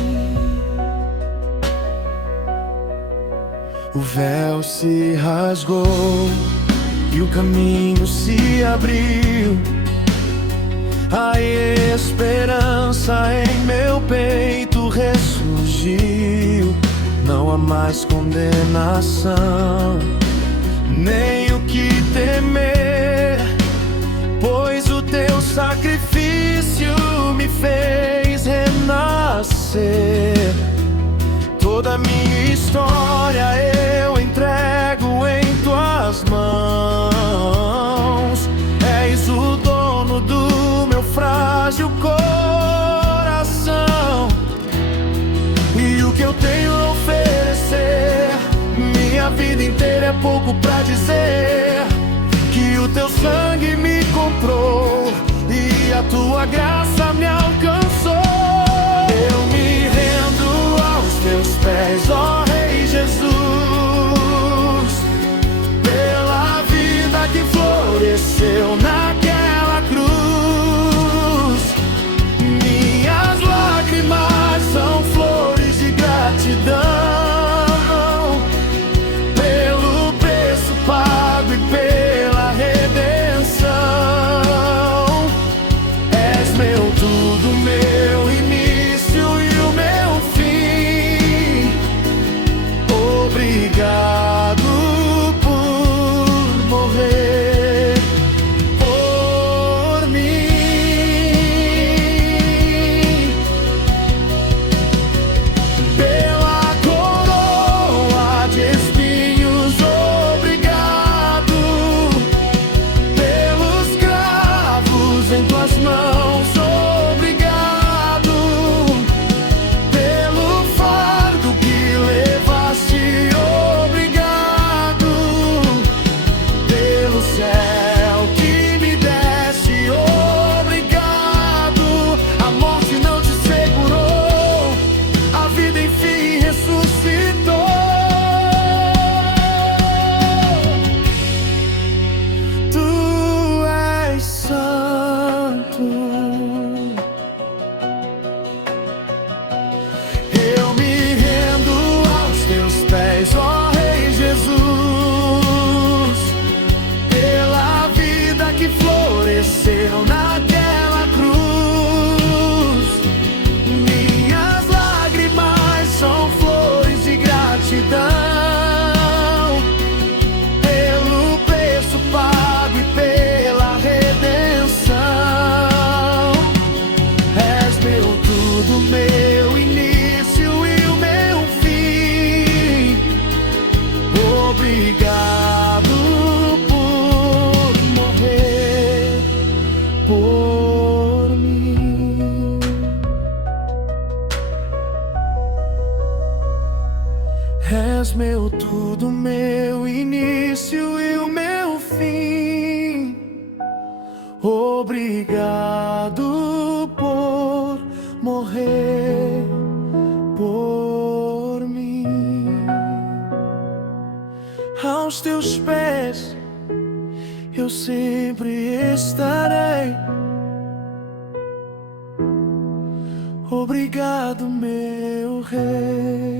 O véu se rasgou e o caminho se abriu. A esperança em meu peito ressurgiu. Não há mais condenação, nem o que temer, pois o teu sacrifício me fez renascer. Toda a minha história eu entrego em tuas mãos. És o dono do meu frágil coração. E o que eu tenho a oferecer, minha vida inteira é pouco pra dizer que o teu sangue me comprou e a tua graça me alcançou. Eu me rendo aos teus pés, ó Rei Jesus, pela vida que floresceu naquela cruz. Minhas lágrimas são flores de gratidão pelo preço pago e pela redenção. És meu tudo, que floresceu naquela cruz. Minhas lágrimas são flores de gratidão pelo preço pago e pela redenção. És meu tudo, meu início e o meu fim. Obrigado por morrer por mim. És meu tudo, meu início e o meu fim. Obrigado por morrer por mim. Aos teus pés eu sempre estarei. Obrigado, meu Rei.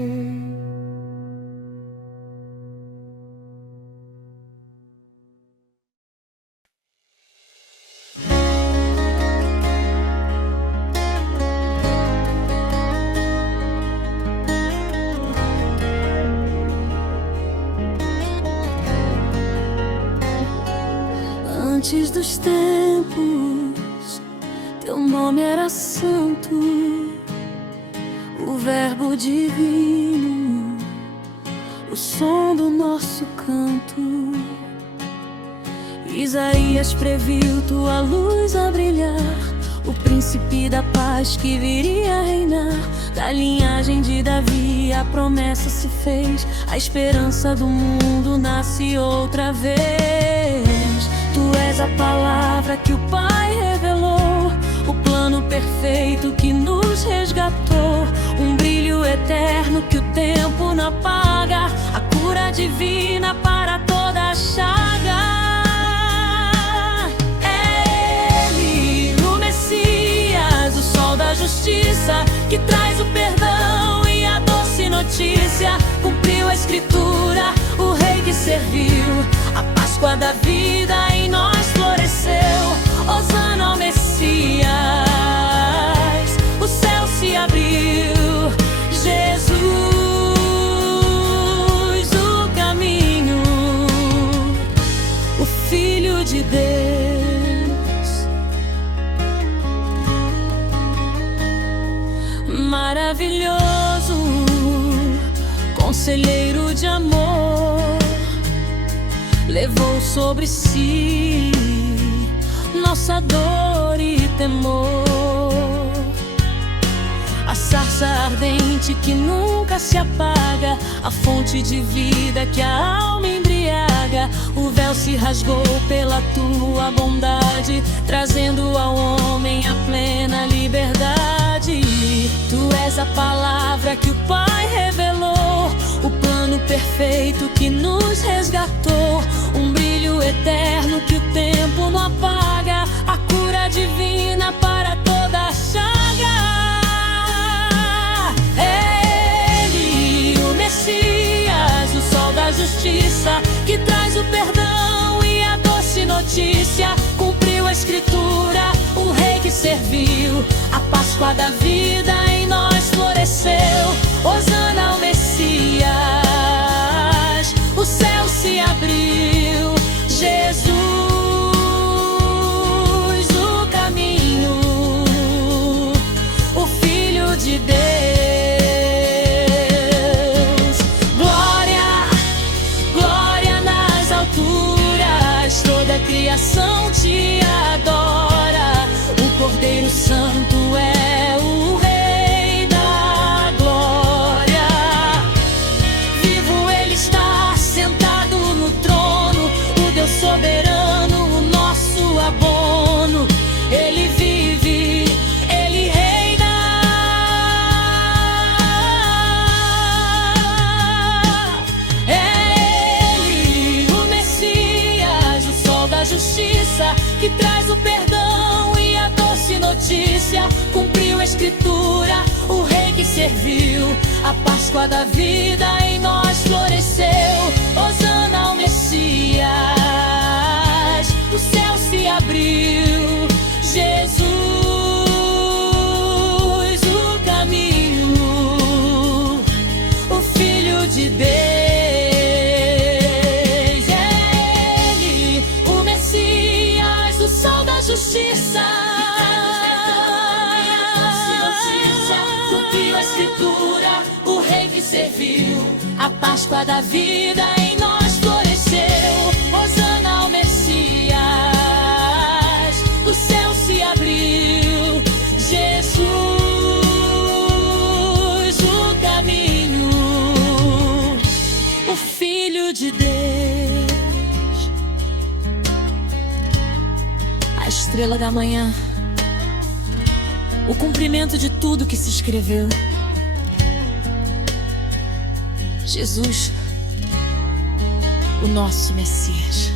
Antes dos tempos, teu nome era santo, o verbo divino, o som do nosso canto. Isaías previu tua luz a brilhar, o príncipe da paz que viria a reinar. Da linhagem de Davi a promessa se fez, a esperança do mundo nasce outra vez. Tu és a palavra que o Pai revelou, o plano perfeito que nos resgatou, um brilho eterno que o tempo não apaga, a cura divina para toda a chaga. É Ele, o Messias, o sol da justiça, que traz o perdão e a doce notícia. Cumpriu a escritura, o rei que serviu, a Páscoa da vida em nós floresceu. Hosana ao Messias, o céu se abriu. Jesus, o caminho, o Filho de Deus. Maravilhoso, conselheiro de amor, levou sobre si nossa dor e temor. A sarça ardente que nunca se apaga, a fonte de vida que a alma embriaga. O véu se rasgou pela tua bondade, trazendo ao homem a plena liberdade. Tu és a palavra que o Pai revelou, o plano perfeito que nos resgatou, um brilho eterno que o tempo não apaga, a cura divina para toda a chaga. É Ele, o Messias, o sol da justiça, que traz o perdão e a doce notícia. Cumpriu a escritura, o rei que serviu, a Páscoa da vida em nós floresceu. Hosana ao Messias, o céu se abriu. Jesus, o caminho, o Filho de Deus. Glória, glória nas alturas, toda a criação te adora. O Cordeiro Santo é o Rei da glória. Vivo ele está sentado no trono, o Deus soberano, o nosso abono. Ele vive, ele reina. É ele, o Messias, o sol da justiça, que traz o perdão e a doce notícia. Cumpriu a escritura, o rei que serviu, a Páscoa da vida em nós floresceu. Hosana ao Messias, o céu se se abriu. Jesus, o caminho, o Filho de Deus. Ele, o Messias, o Sol da Justiça. Cumpriu a Escritura, o Rei que serviu. A Páscoa da vida em nós floresceu. Hosana ao Messias, o céu se abriu. Jesus, o caminho, o Filho de Deus. A estrela da manhã, o cumprimento de tudo que se escreveu. Jesus, o nosso Messias.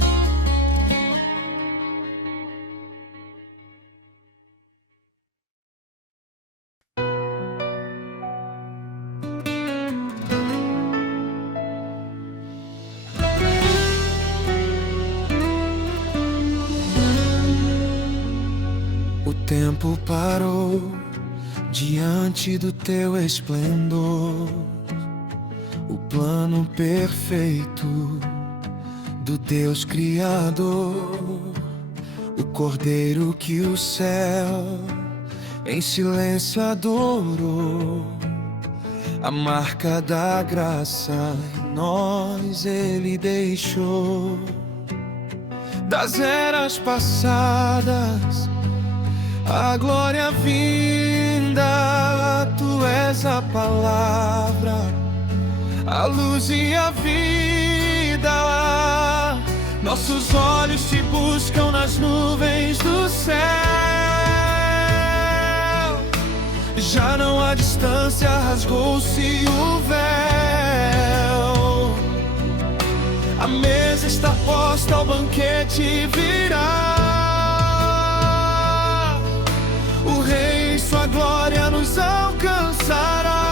O tempo parou diante do teu esplendor. O plano perfeito do Deus Criador, o Cordeiro que o céu em silêncio adorou. A marca da graça em nós Ele deixou. Das eras passadas, a glória vinda, Tu és a palavra, a luz e a vida. Nossos olhos te buscam nas nuvens do céu. Já não há distância, rasgou-se o véu. A mesa está posta, o banquete virá. O Rei em sua glória nos alcançará.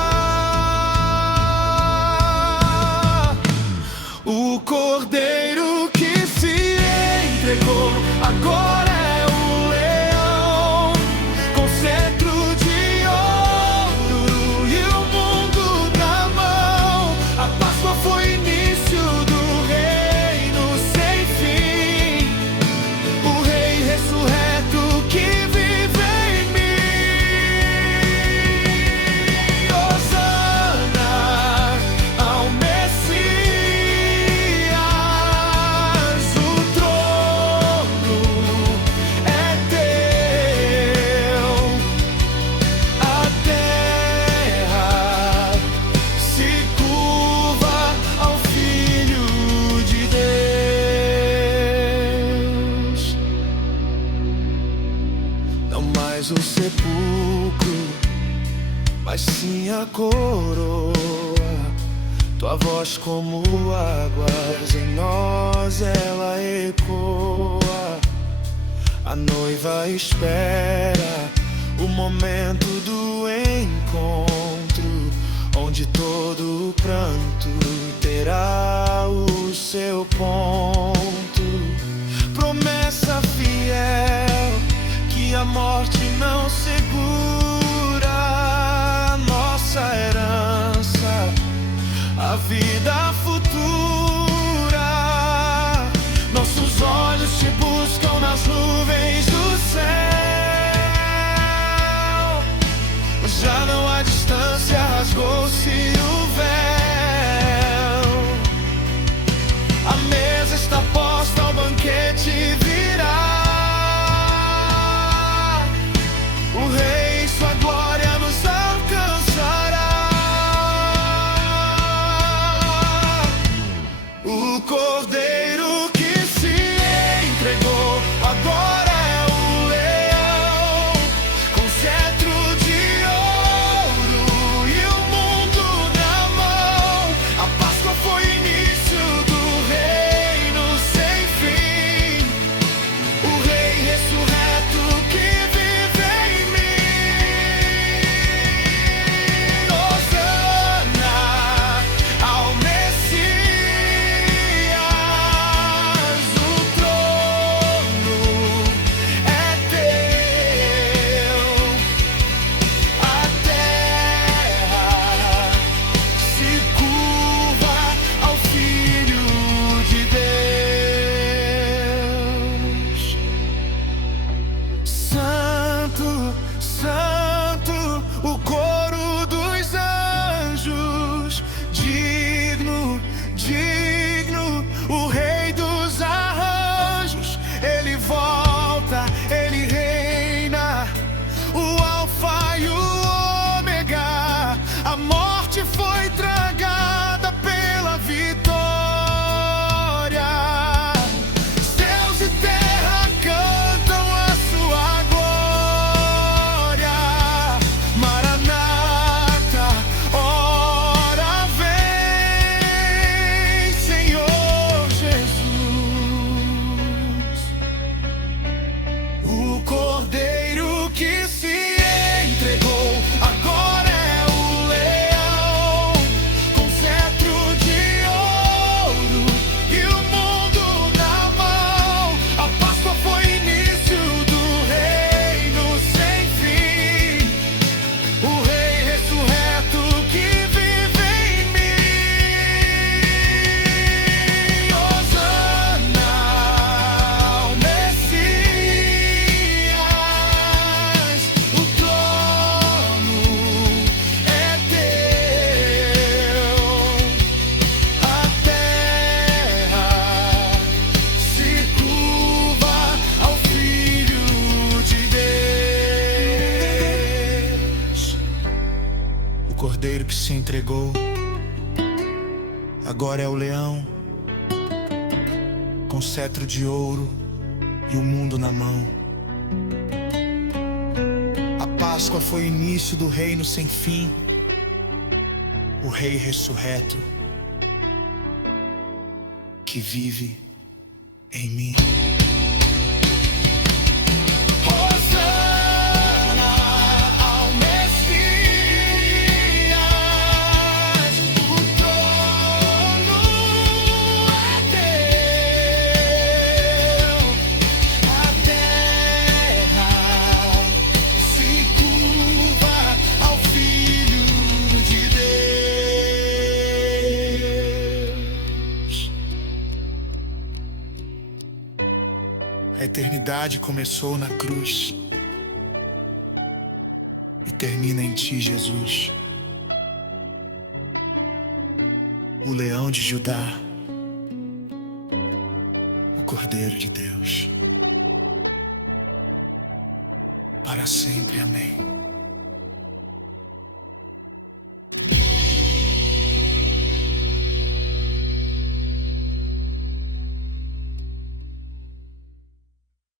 O Cordeiro que se entregou agora é o leão, com cetro de ouro e o mundo na mão. A Páscoa foi início do reino sem fim. O Rei ressurreto que vive em mim. Hosana ao Messias, o trono é teu. A terra se curva ao Filho de Deus. Não mais o sepulcro, mas sim a coroa. Tua voz como águas, em nós ela ecoa. A noiva espera o momento do encontro, onde todo pranto terá o seu ponto. Promessa fiel que a morte não segura. Nossa herança, a vida futura. Nossos olhos te buscam nas nuvens do céu. Já não há distância, rasgou-se o véu. A mesa está posta, O cordeiro que se entregou agora é o leão, com cetro de ouro e o mundo na mão. A Páscoa foi início do reino sem fim, o Rei ressurreto que vive em mim. Hosana ao Messias, o trono é teu, a terra se curva ao Filho de Deus. O cordeiro que se entregou agora é o leão, com cetro de ouro e o mundo na mão. A Páscoa foi o início do reino sem fim, o Rei ressurreto que vive em mim. Hosana ao Messias, o trono é teu, a terra se curva ao Filho de Deus. A eternidade começou na cruz e termina em ti, Jesus, o leão de Judá, o Cordeiro de Deus. Para sempre, amém.